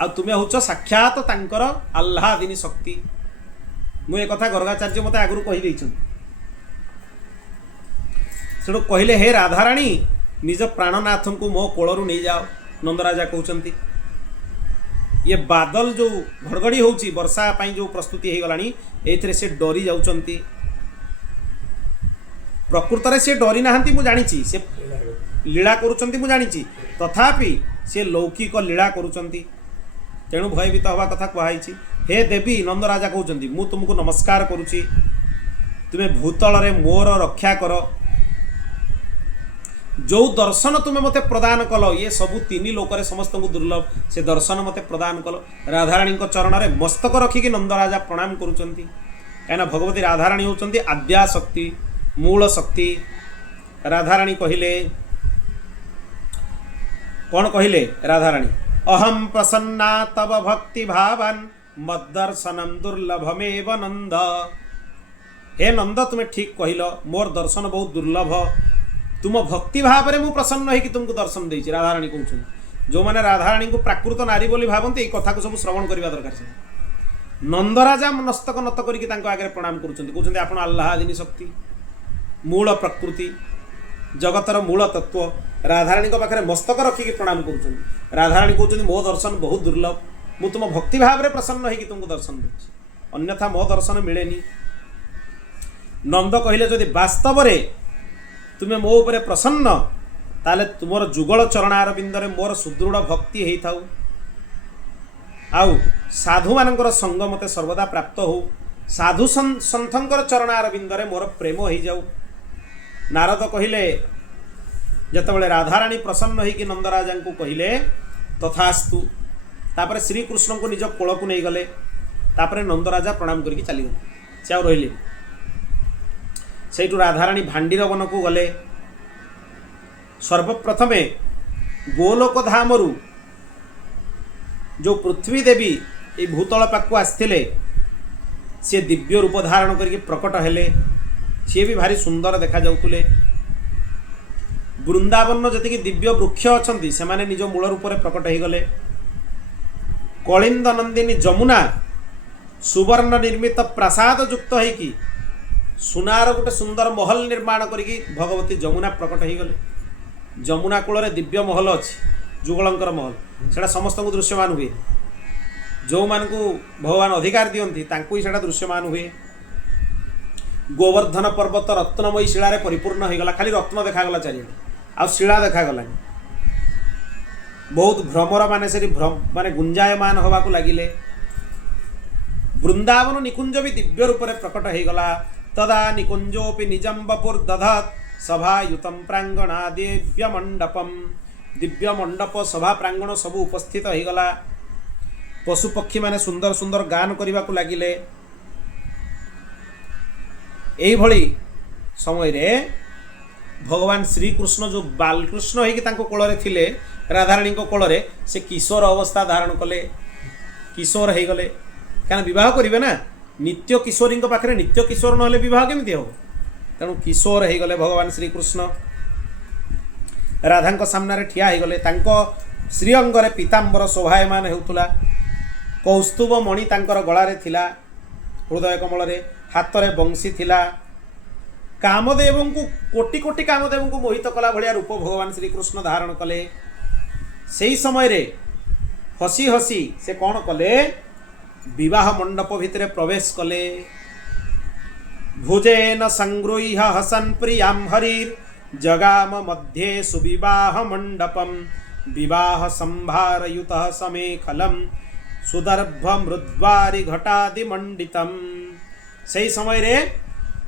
ଆଉ ତୁମେ ହେଉଛ ସାକ୍ଷାତ ତାଙ୍କର ଆହ୍ଲାଦିନୀ ଶକ୍ତି। ମୁଁ ଏ କଥା ଗର୍ଗାଚାର୍ଯ୍ୟ ମୋତେ ଆଗରୁ କହିଦେଇଛନ୍ତି। ସେଠୁ କହିଲେ, ହେ ରାଧାରାଣୀ, ନିଜ ପ୍ରାଣନାଥଙ୍କୁ ମୋ କୋଳରୁ ନେଇଯାଅ। ନନ୍ଦରାଜା କହୁଛନ୍ତି, ଇଏ ବାଦଲ ଯେଉଁ ଘଡ଼ଘଡ଼ି ହେଉଛି, ବର୍ଷା ପାଇଁ ଯେଉଁ ପ୍ରସ୍ତୁତି ହେଇଗଲାଣି, ଏଇଥିରେ ସେ ଡରି ଯାଉଛନ୍ତି। ପ୍ରକୃତରେ ସେ ଡରି ନାହାନ୍ତି, ମୁଁ ଜାଣିଛି, ସେ ଲୀଳା କରୁଛନ୍ତି, ମୁଁ ଜାଣିଛି, ତଥାପି ସେ ଲୌକିକ ଲୀଳା କରୁଛନ୍ତି, ତେଣୁ ଭୟଭୀତ ହେବା କଥା କୁହାଯାଇଛି। ହେ ଦେବୀ, ନନ୍ଦରାଜା କହୁଛନ୍ତି, ମୁଁ ତୁମକୁ ନମସ୍କାର କରୁଛି, ତୁମେ ଭୂତଳରେ ମୋର ରକ୍ଷା କର। ଯେଉଁ ଦର୍ଶନ ତୁମେ ମୋତେ ପ୍ରଦାନ କଲ, ଇଏ ସବୁ ତିନି ଲୋକରେ ସମସ୍ତଙ୍କୁ ଦୁର୍ଲଭ, ସେ ଦର୍ଶନ ମୋତେ ପ୍ରଦାନ କଲ। ରାଧାରାଣୀଙ୍କ ଚରଣରେ ମସ୍ତକ ରଖିକି ନନ୍ଦରାଜା ପ୍ରଣାମ କରୁଛନ୍ତି। କାହିଁକିନା ଭଗବତୀ ରାଧାରାଣୀ ହେଉଛନ୍ତି ଆଦ୍ୟା ଶକ୍ତି, ମୂଳ ଶକ୍ତି। ରାଧାରାଣୀ କହିଲେ, କ'ଣ କହିଲେ ରାଧାରାଣୀ? ଅହಂ ପ୍ରସନ୍ନା ତବ ଭକ୍ତି ଭାବାନ୍ ମଦ୍ଦର୍ଶନମ୍ ଦୁର୍ଲଭମେବ ନନ୍ଦ। ହେ ନନ୍ଦ, ତୁମେ ଠିକ୍ କହିଲ, ମୋର ଦର୍ଶନ ବହୁତ ଦୁର୍ଲଭ। ତୁମ ଭକ୍ତି ଭାବରେ ମୁଁ ପ୍ରସନ୍ନ ହେଇକି ତୁମକୁ ଦର୍ଶନ ଦେଇଛି। ରାଧାରାଣୀ କହୁଛନ୍ତି, ଯେଉଁମାନେ ରାଧାରାଣୀଙ୍କୁ ପ୍ରାକୃତ ନାରୀ ବୋଲି ଭାବନ୍ତି, ଏଇ କଥାକୁ ସବୁ ଶ୍ରବଣ କରିବା ଦରକାର। ସେ ନନ୍ଦରାଜା ମସ୍ତକ ନତ କରିକି ତାଙ୍କ ଆଗରେ ପ୍ରଣାମ କରୁଛନ୍ତି, କହୁଛନ୍ତି, ଆପଣ ଆହ୍ଲାଦିନୀ ଶକ୍ତି, ମୂଳ ପ୍ରକୃତି, ଜଗତର ମୂଳ ତତ୍ତ୍ୱ। ରାଧାରାଣୀଙ୍କ ପାଖରେ ମସ୍ତକ ରଖିକି ପ୍ରଣାମ କରୁଛନ୍ତି। ରାଧାରାଣୀ କହୁଛନ୍ତି, ମୋ ଦର୍ଶନ ବହୁତ ଦୁର୍ଲଭ, ମୁଁ ତୁମ ଭକ୍ତି ଭାବରେ ପ୍ରସନ୍ନ ହେଇକି ତୁମକୁ ଦର୍ଶନ ଦେଉଛି, ଅନ୍ୟଥା ମୋ ଦର୍ଶନ ମିଳେନି। ନନ୍ଦ କହିଲେ, ଯଦି ବାସ୍ତବରେ ତୁମେ ମୋ ଉପରେ ପ୍ରସନ୍ନ, ତାହେଲେ ତୁମର ଯୁଗଳ ଚରଣାର ବିନ୍ଦରେ ମୋର ସୁଦୃଢ଼ ଭକ୍ତି ହେଇଥାଉ, ଆଉ ସାଧୁମାନଙ୍କର ସଙ୍ଗ ମୋତେ ସର୍ବଦା ପ୍ରାପ୍ତ ହଉ, ସାଧୁ ସନ୍ଥଙ୍କର ଚରଣାର ବିନ୍ଦରେ ମୋର ପ୍ରେମ ହେଇଯାଉ। ନାରଦ କହିଲେ, ଯେତେବେଳେ ରାଧାରାଣୀ ପ୍ରସନ୍ନ ହେଇକି ନନ୍ଦରାଜାଙ୍କୁ କହିଲେ ତଥାସ୍ତୁ, ତାପରେ ଶ୍ରୀକୃଷ୍ଣଙ୍କୁ ନିଜ କୋଳକୁ ନେଇଗଲେ। ତାପରେ ନନ୍ଦରାଜା ପ୍ରଣାମ କରିକି ଚାଲିଗଲେ, ସେ ଆଉ ରହିଲେ। ସେଇଠୁ ରାଧାରାଣୀ ଭାଣ୍ଡିର ବନକୁ ଗଲେ। ସର୍ବପ୍ରଥମେ ଗୋଲୋକ ଧାମରୁ ଯେଉଁ ପୃଥ୍ୱୀ ଦେବୀ এই ଭୂତଳ ପାଖକୁ ଆସିଥିଲେ, ସେ ଦିବ୍ୟ ରୂପ ଧାରଣ କରିକି ପ୍ରକଟ ହେଲେ। ସିଏ ବି ଭାରି ସୁନ୍ଦର ଦେଖାଯାଉଥିଲେ। ବୃନ୍ଦାବନର ଯେତିକି ଦିବ୍ୟ ବୃକ୍ଷ ଅଛନ୍ତି, ସେମାନେ ନିଜ ମୂଳ ରୂପରେ ପ୍ରକଟ ହେଇଗଲେ। କଳିନ୍ଦ ନନ୍ଦିନୀ ଯମୁନା ସୁବର୍ଣ୍ଣ ନିର୍ମିତ ପ୍ରାସାଦ ଯୁକ୍ତ ହେଇକି ସୁନାର ଗୋଟେ ସୁନ୍ଦର ମହଲ ନିର୍ମାଣ କରିକି ଭଗବତୀ ଯମୁନା ପ୍ରକଟ ହେଇଗଲେ। ଯମୁନା କୂଳରେ ଦିବ୍ୟ ମହଲ ଅଛି, ଯୁଗଳଙ୍କର ମହଲ, ସେଇଟା ସମସ୍ତଙ୍କୁ ଦୃଶ୍ୟମାନ ହୁଏ। ଯେଉଁମାନଙ୍କୁ ଭଗବାନ ଅଧିକାର ଦିଅନ୍ତି ତାଙ୍କୁ ହିଁ ସେଇଟା ଦୃଶ୍ୟମାନ ହୁଏ। ଗୋବର୍ଦ୍ଧନ ପର୍ବତ ରତ୍ନମୟୀ ଶିଳାରେ ପରିପୂର୍ଣ୍ଣ ହୋଇଗଲା, ଖାଲି ରତ୍ନ ଦେଖାଗଲା ଚାରିଆଡ଼େ, ଆଉ ଶିଳା ଦେଖାଗଲାନି। ବହୁତ ଭ୍ରମର ମାନେ ସେଠି ମାନେ ଗୁଞ୍ଜାୟମାନ ହେବାକୁ ଲାଗିଲେ। ବୃନ୍ଦାବନ ନିକୁଞ୍ଜ ବି ଦିବ୍ୟ ରୂପରେ ପ୍ରକଟ ହୋଇଗଲା। ତଦା ନିକୁଞ୍ଜୋପି ନିଜମ୍ ବପୁର୍ ଦଧତ୍ ସଭାୟୁତମ୍ ପ୍ରାଙ୍ଗଣା ଦିବ୍ୟ ମଣ୍ଡପମ୍। ଦିବ୍ୟ ମଣ୍ଡପ ସଭା ପ୍ରାଙ୍ଗଣ ସବୁ ଉପସ୍ଥିତ ହୋଇଗଲା। ପଶୁପକ୍ଷୀମାନେ ସୁନ୍ଦର ସୁନ୍ଦର ଗାନ କରିବାକୁ ଲାଗିଲେ। ଏଇଭଳି ସମୟରେ ଭଗବାନ ଶ୍ରୀକୃଷ୍ଣ ଯେଉଁ ବାଲକୃଷ୍ଣ ହେଇକି ତାଙ୍କ କୋଳରେ ଥିଲେ, ରାଧାରାଣୀଙ୍କ କୋଳରେ, ସେ କିଶୋର ଅବସ୍ଥା ଧାରଣ କଲେ, କିଶୋର ହେଇଗଲେ। କାରଣ ବିବାହ କରିବେ ନା, ନିତ୍ୟ କିଶୋରୀଙ୍କ ପାଖରେ ନିତ୍ୟ କିଶୋର ନହେଲେ ବିବାହ କେମିତି ହେବ? ତେଣୁ କିଶୋର ହେଇଗଲେ ଭଗବାନ ଶ୍ରୀକୃଷ୍ଣ। ରାଧାଙ୍କ ସାମ୍ନାରେ ଠିଆ ହେଇଗଲେ। ତାଙ୍କ ଶ୍ରୀଅଙ୍ଗରେ ପୀତାମ୍ବର ଶୋଭାୟମାନ ହେଉଥିଲା। କୌସ୍ତୁଭ ମଣି ତାଙ୍କର ଗଳାରେ ଥିଲା, ହୃଦୟ କମଳରେ, ହାତରେ ବଂଶୀ ଥିଲା। କାମଦେବଙ୍କୁ, କୋଟି କୋଟି କାମଦେବଙ୍କୁ ମୋହିତ କଲା ଭଳିଆ ରୂପ ଭଗବାନ ଶ୍ରୀକୃଷ୍ଣ ଧାରଣ କଲେ। ସେହି ସମୟରେ ହସି ହସି ସେ କ'ଣ କଲେ? ବିବାହ ମଣ୍ଡପ ଭିତରେ ପ୍ରବେଶ କଲେ। ଭୁଜେନ ସଂଗୃହ୍ୟ ହସନ୍ ପ୍ରିୟାମ୍ ହରିର୍ जगाम मध्ये सुविवाह मंडपम विवाह संभारयुतः समेखलम सुदर्भ मृद्वारी घटादि मंडितम। से समय रे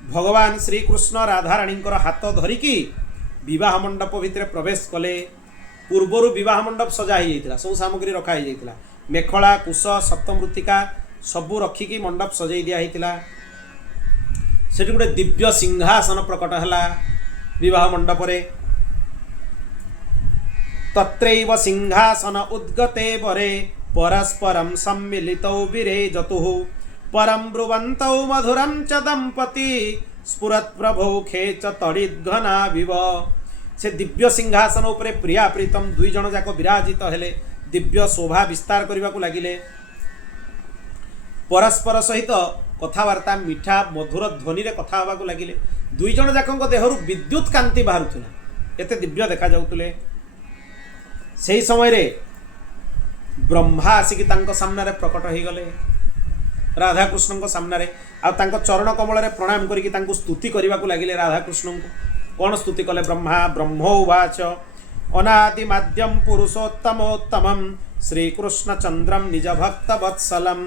भगवान श्री कृष्ण राधाराणी हाथ धरिकी विवाह मंडप भितर प्रवेश कले। पूर्वर विवाह मंडप सजा ही जाइतिला, सब सामग्री रखा ही जाइतिला, मेखला कुश सप्तमृत्तिका सबू रखिकी मंडप सजाई दिया हितिला। सेठी गोटे दिव्य सिंहासन प्रकट हला विवाह मंडप रे। तत्रैव सिंहासन उद्गते वरे परस्परं सम्मिलितौ विरेजतुः परं ब्रुवन्तौ मधुरं च दंपती स्फुरत् प्रभौ खेच तडिद्घना विव। से दिव्य सिंहासन उपरे प्रिया प्रीतम दुई जन जाक विराजित हेले, दिव्य शोभा विस्तार करने को लगिले। परस्पर सहित कथबार्ता मिठा मधुर ध्वनि रे कथा होगा को लगिले। दुई जन जाक देहरु विद्युत कांति बाहरुला, एते दिव्य देखा जाउतले। सेही समय रे ब्रह्मा आसिकी तांको सामने रे प्रकट हो गले, राधा कृष्ण को सामने रे आ तांको चरण कमल रे प्रणाम करिकी तांको स्तुति करबा को लागिले। राधा कृष्ण को कौन स्तुति कले? ब्रह्मा ब्रह्मोवाच अनादि माध्यम पुरुषोत्तमोत्तमं श्रीकृष्ण चंद्रम निज भक्त वत्सलम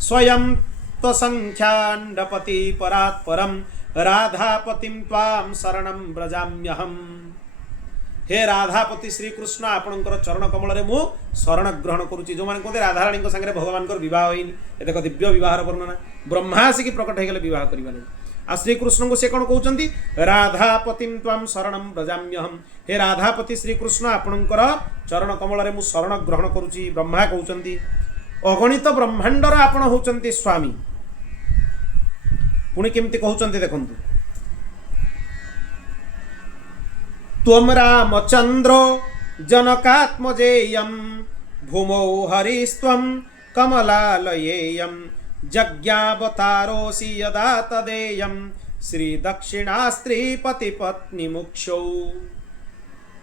स्वयं त्वसंख्याण्डपति परात्परम राधापतिं त्वां शरणं व्रजाम्यहम्। हे राधापति श्रीकृष्ण आपणकर चरण कमल रे मु शरण ग्रहण करुच्ची। जो मैंने कहते राधाराणी सागर भगवान विवाह होनी, ये देख दिव्य विवाह वर्णना। ब्रह्मा आसिक प्रकट हो गले विवाह करने। आ श्रीकृष्ण को से कौन कहते? राधापतिं त्वां शरणं व्रजाम्यहम्। हे राधापति श्रीकृष्ण आपणकर चरण कमल रे मु शरण ग्रहण करुच्ची। ब्रह्मा कहते अगणित ब्रह्मांडर आपण होचंती स्वामी। पुणी केमती कहते देखंतु, त्वं रामचंद्रो जनकात्मजेयं भूमौ हरिस्त्वं कमलालयेयं जज्ञावतारोऽसि यदा तदेयं श्री दक्षिणास्त्रीपति पत्नी मुक्षौ।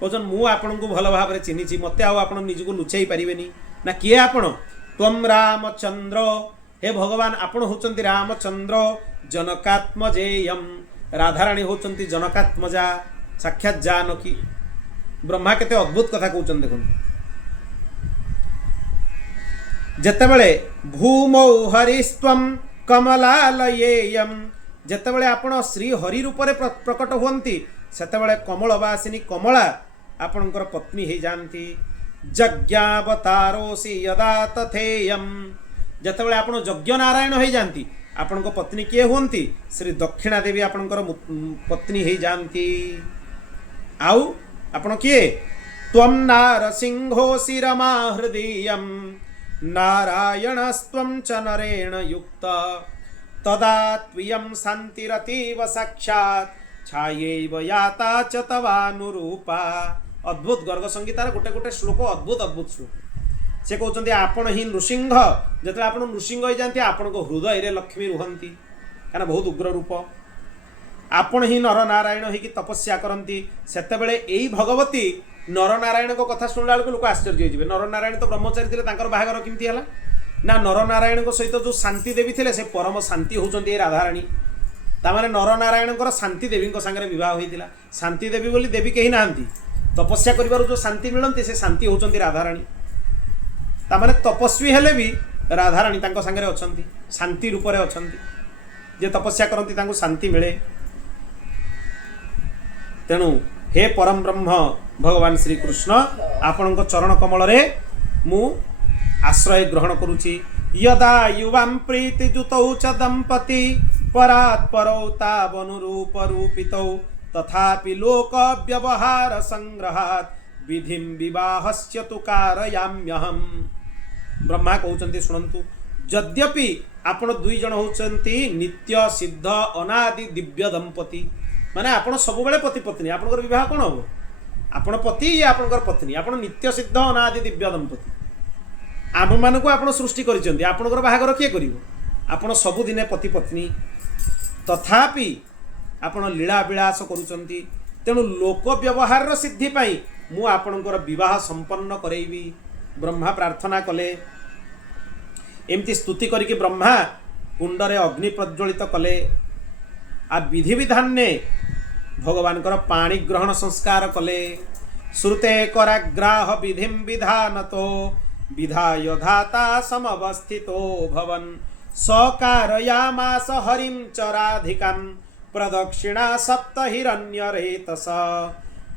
कहन मु आपन को भल भाव चिन्हिची, मते आपण निजको लुचाई पारिबेनी ना। किए आपण? त्वं रामचंद्र, हे भगवान आपण होचंती रामचंद्र जनकात्मजेयं। राधाराणी होचंती जनकात्मजा, साक्षात जानकी। ब्रह्मा केते अद्भुत कथा कहउछन देखुन। जेतेबेले भूमौ हरिस्त्वं कमलालयेयं, जेतेबेले आपण श्री हरि रूप रे प्रकट हुअंती सेतेबेले कमलवासिनी कमला आपणकर पत्नी हे जानती। यज्ञावतारोऽसि यदा तथेयं, जेतेबेले आपण यज्ञ नारायण हे जानती आपणको पत्नी किए हुअंती? श्री दक्षिणा देवी आपणकर पत्नी हे जानती। आउ आपण किए? त्वं नारसिंहोऽसि रमा हृदीयं नारायणस्त्वं च नरेण युक्त तदा त्वियं शान्तिरतीव साक्षात् छायैव याता च तवानुरूपा। अद्भुत गर्ग संगीतार गोटे गोटे श्लोक, अद्भुत अद्भुत श्लोक। से कहते आपण ही नृसिंह, जिते आप नृसिंह हो जाती आपण हृदय रे लक्ष्मी रुहंती, क्या बहुत उग्र रूप। आपण ही नर नारायण होगी तपस्या करती, सेतेबेले एई भगवती नर नारायण को कथा शुणला बेलू लोक आश्चर्य हो। नर नारायण तो ब्रह्मचारी थे, बाहागर केमती है ना? नर नारायण सहित जो शांति देवी थे से परम शांति होती राधाराणी। तामाने नर नारायण शांति देवी सागर विवाह होता। शांति देवी बोली देवी कहीं ना, तपस्या करिबारु जो शांति मिलती से शांति होती राधाराणी। तामाने तपस्वी हेले भी राधाराणी तांको संगे अछंती, शांति रूप रे अछंती। जे तपस्या करती तांको शांति मिले। तेणु हे परम ब्रह्म भगवान श्री कृष्ण आपणको चरण कमल रे मु आश्रय ग्रहण करुछि। यदा युवां प्रीतिजुतौ च दंपति परात्परौ तावनुरूप रूपितौ तथापि लोक व्यवहार संग्रहात् विधिं विवाहस्य तु कारयाम्यहम्। ब्रह्मा कहते शुणु, यद्यपि आपण दुई जन होचंती नित्य सिद्ध अनादि दिव्य दंपति, माने आपण सब बेले पति पत्नी। आपनकर विवाह कौन हम? आपण पति या आपनकर पत्नी, आपण नित्य सिद्ध अनादि दिव्य दंपति। आम मानक आपण सृष्टि करिसेंती, आपनकर बाहागर किए करिवो? आपण सब दिने पति पत्नी। तथापि आपण लीला विलास करुचंती। तेणु लोक व्यवहार सिद्धि पाई मु आपणकर विवाह संपन्न करैबी। ब्रह्मा प्रार्थना कले। एमती स्तुति करिके ब्रह्मा कुंडरे अग्नि प्रज्वलित कले। आ विधि विधान ने भगवान पाणी ग्रहण संस्कार कले श्रुते कराग्राह विधिं विधानतो विधाय धाता समवस्थितो भवन सकारयामास हरिं च राधिकां प्रदक्षिणा सप्त हिरण्यरेतस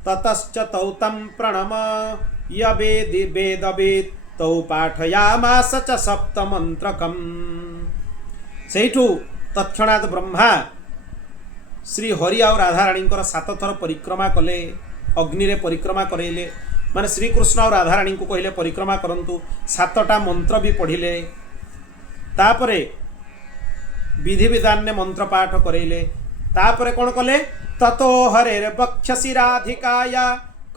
ततश्च तौ तं प्रणमय वेदवेद तौ पाठयामास च सप्तमन्त्रकम्। सेठू तत्क्षणात् ब्रह्मा श्री हरि और राधाराणी 7 थर परिक्रमा कले अग्नि रे परिक्रमा करेले माने श्री कृष्ण और राधाराणी को कहले परिक्रमा करंतु 7टा मंत्र भी पढ़िले तापरे विधि विधान ने मंत्र पाठ करेले तापरे कौन कले ततो हरे वक्षसि राधिकाया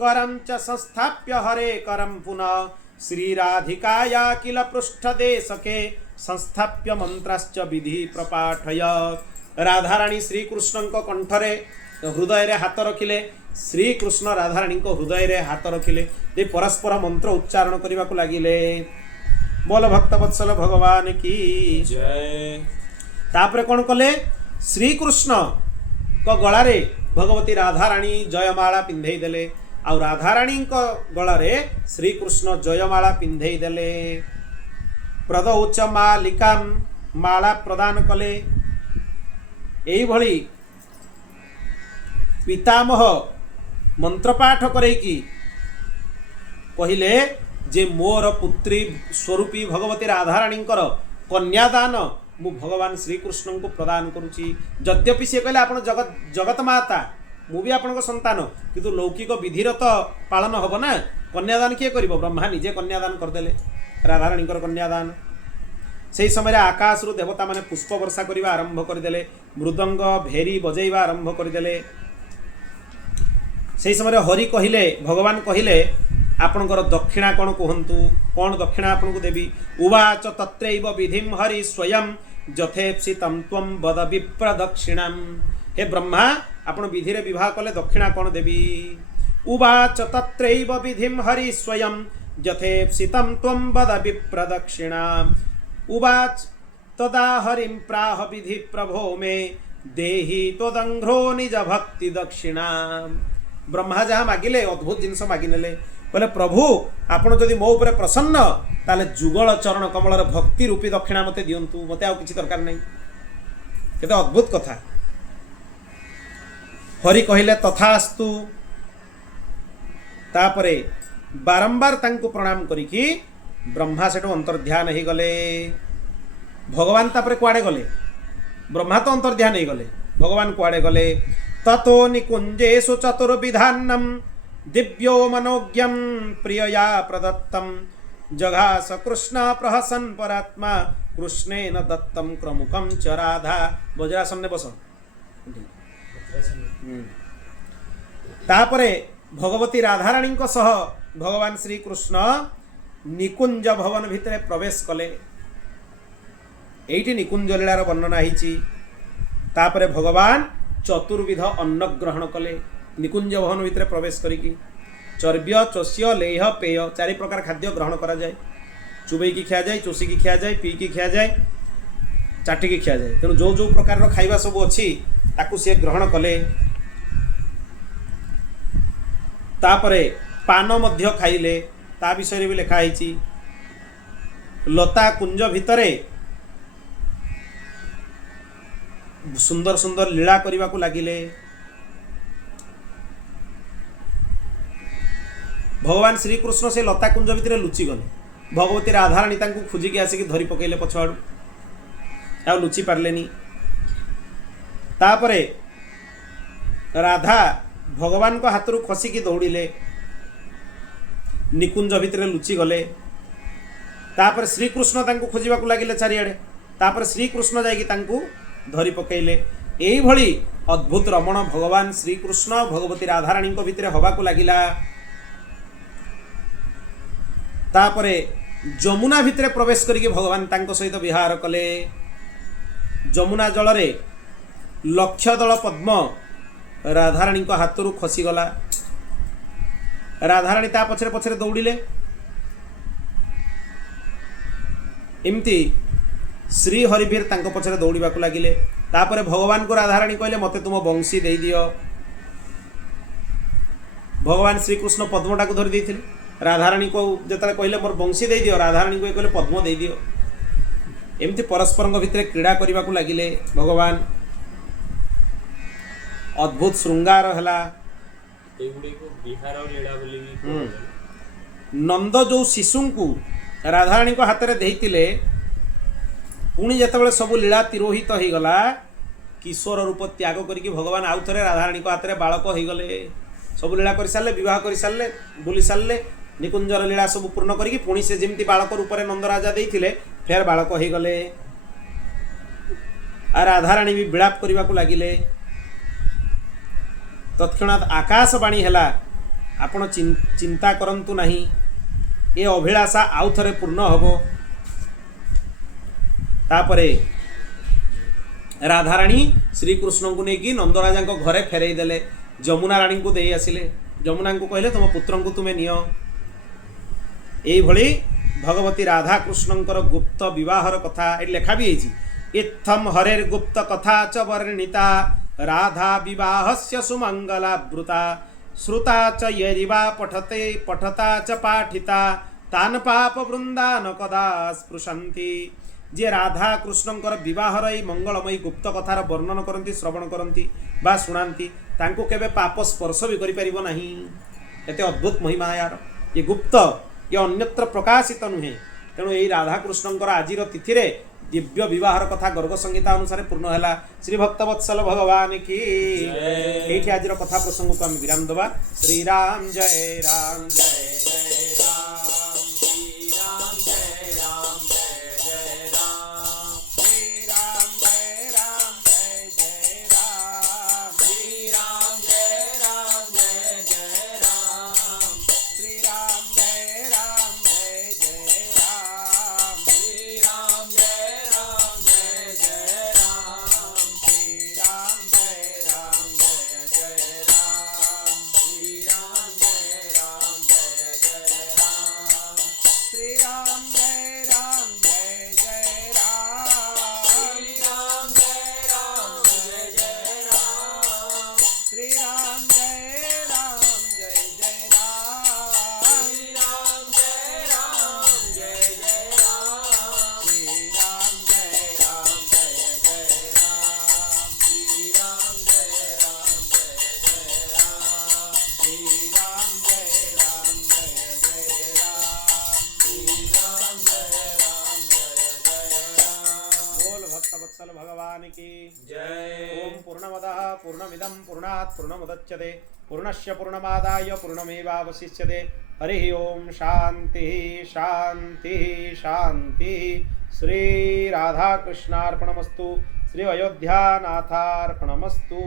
करम च संस्थाप्य हरे करम पुनः श्री राधिकाया किल पृष्ठदेशके संस्थाप्य मंत्राश्च विधि प्रपाठय। राधाराणी श्री कृष्ण कंठरे हृदय रे हाथ रखिले श्री कृष्ण राधाराणी हृदय रे हाथ रखिले ये परस्पर मंत्र उच्चारण करने को लगिले। बोल भक्तवत्सल भगवान की जय। तापरे कौन कले श्री कृष्ण को गलारे भगवती राधाराणी जयमाला पिंधे देले और राधाराणी को गलारे श्री कृष्ण जयमाला पिंधे देले। प्रदौच मालिका माला प्रदान कले यही भली पितामह मंत्रपाठ करैकी कहले जे मोर पुत्री स्वरूपी भगवती राधाराणी कन्यादान मु भगवान श्री कृष्ण को प्रदान करुची। यद्यपि से कहले आपण जगत जगत माता मु भी आपण संतान किंतु लौकिक विधिर तो पालन हब ना। कन्यादान किए करिवो ब्रह्मा निजे कन्यादान करदेले राधाराणी कन्यादान। से समय आकाश रु देवता माने पुष्प वर्षा करने आरंभ करदेले मृदंग भेरी बजेवा आरंभ करदेले। से समय हरि कहले भगवान कहले आपणकर दक्षिणा कौन कहतु कौन दक्षिणा आपन को देवी। उवाच तत्रैव विधिं हरि स्वयं यथेप्सितं त्वं वद विप्रदक्षिणां। हे ब्रह्मा आपण विधि रे विवाह कले दक्षिणा कौन देवी। उवाच तत्रैव विधिं हरि स्वयं यथेप्सितं त्वं वद विप्रदक्षिणां। उवाच तदा हरिं प्राह विधि प्रभो मे देहि त्वदंघ्रो निज भक्ति दक्षिणा। ब्रह्मा जहाँ मागिले अद्भुत जिनस मागिनेले कहले प्रभु आपण जदि मो उपरे प्रसन्न ताले जुगल चरण कमलर भक्ति रूपी दक्षिणा मते दियंतु मते आउ किछि दरकार नहीं। केते अद्भुत कथा। हरि कहले तथास्तु तापरे बारंबार तांको प्रणाम करिकी ब्रह्मा सेठो अंतर्ध्यान ही गले। भगवान तापरे कुआडे गले ब्रह्मा तो अंतर्ध्यान ही गले भगवान कुआडे गले। ततो निकुंजेषु चतुर्विधान्नं दिव्यो मनोज्ञं प्रियया प्रदत्तं जघास कृष्ण प्रहसन परात्मा कृष्णेन दत्तं क्रमुकं च राधा। वज्रासन ने बस तापरे भगवती राधाराणी सह भगवान श्री कृष्ण निकुंज भवन भितर प्रवेश कले। एइटी निकुंज लीलार वर्णना होइछि। तापरे भगवान चतुर्विध अन्न ग्रहण कले निकुंज भवन भितर प्रवेश करिकी। चर्ब्य चोष्य लेह पेय 4 प्रकार खाद्य ग्रहण करा जाए। चुबई की खिया जाए चोषी की खिया जाए पी की खिया जाए चाटी की खिया जाए। तेणु जो जो प्रकार खाइबा सब अच्छी ताकू सी ग्रहण कले। तापरे पान मध्य खाइले ता विषय भी लिखा है। लता कुंज भितरे सुंदर सुंदर लीला करने को लगिले। भगवान श्री कृष्ण से लता कुंज भितर लुचि गले। भगवती राधाराणी तांको खोजिकी आसिक धरी पकेले पछआडू आ लुचि पारलेनी। तापरे राधा भगवान को हाथ रू खसिकी दौड़िले निकुंज भितर लुचि गले। तापर श्री कृष्ण तांको खोजिबा को लागिले चारिआडे। तापर श्री कृष्ण जाइकी तांको धरी पकेले। एई भली अद्भुत रमण भगवान श्री कृष्ण भगवती राधाराणी को भितर हवा को लागिला। तापरे जमुना भितर प्रवेश करके भगवान तांको सहित विहार कले। जमुना जल रे लक्ष दल पद्म राधाराणी को हाथ रू खसी गला। राधाराणी ता पछरे पछरे दौड़िले। एमती श्री हरिवीर तांको पछरे दौड़िबा को लागिले। तापरे भगवान को राधाराणी कहले मते तुम बंशी दे दियो। भगवान श्रीकृष्ण पद्मटा को धरी देते राधाराणी को जिते कहले मोर बंशी दे दियो राधाराणी को कहले पद्म दे दियो एमती परस्पर भितर क्रीड़ा करने को लगिले भगवान अद्भुत श्रृंगार है विहार लीला बोली भी कहते। नंद जो शिशु को राधाराणी को हाथ में देते पुणी जिते सब लीला तिरोहित हो गला किशोर रूप त्याग करके भगवान आउ थे राधाराणी को हाथ में बालक हो गले सब लीला कर सारे बह कर सारे बुली सारे निकुंजर लीला सब पूर्ण करके पुणी से जमी बालक रूप में नंदराजा देते फेर बालक हो गले आ राधाराणी भी विलाप करने को लगिले तत्क्षणात आकाशवाणी है आपण चिंता करंतु नहीं ये अभिलाषा आउ थे पूर्ण हम तापरे राधाराणी श्रीकृष्ण को लेकिन नंदराजा घरे फेरई देले जमुना राणी को दे आसिले जमुना को कहले तुम पुत्र को तुम्हें नियो यही भली भगवती राधा कृष्णंकर गुप्त विवाहर कथा ये लेखा भी है इत्थम हरेर गुप्त कथा च वर्णिता राधा विवाहस्य सुमंगलावृता श्रुता च यरिवा पठते पठता च पाठिता तान पाप वृंदा न कदा स्पृशन्ति जे राधा कृष्णंकर विवाहर यही मंगलमयी गुप्त कथार वर्णन करती श्रवण करती बा शुणाती तांको केबे पाप स्पर्श भी करि परिबो नहीं एते अद्भुत महिमा यार ये गुप्त ये अन्यत्र प्रकाशित नुहे तेणु यही राधा कृष्णंकर आजिर तिथि रे दिव्य विवाहर कथा गर्ग संहिता अनुसार पूर्ण है श्री भक्तवत्सल भगवान की ये आज कथा प्रसंग को आम विराम दबा श्री राम जय राम जय जय राम श्री राम जय राम जय जय राम श्री राम जय राम जय जय राम श्री राम जय राम जय जय राम श्री राम जय राम जय जय राम श्री राम जय राम जय जय राम श्री राम जय राम जय जय राम श्री राम जय राम जय जय राम श्री राम जय राम जय जय राम श्री राम जय राम जय जय राम श्री राम जय राम जय जय राम श्री राम जय राम जय जय राम श्री राम जय राम जय जय राम श्री राम जय राम जय जय राम श्री राम जय राम जय जय राम श्री राम जय राम जय जय राम बोल भक्तवत्सल भगवान की जय। ओम पूर्णमदः पूर्णमिदं पूर्णात् पूर्णमुदच्यते पूर्णस्य पूर्णमादाय पूर्णमेवावशिष्यते हरिः ओम शांति शांति शांति श्री राधा कृष्णार्पणमस्तु श्री अयोध्यानाथार्पणमस्तु।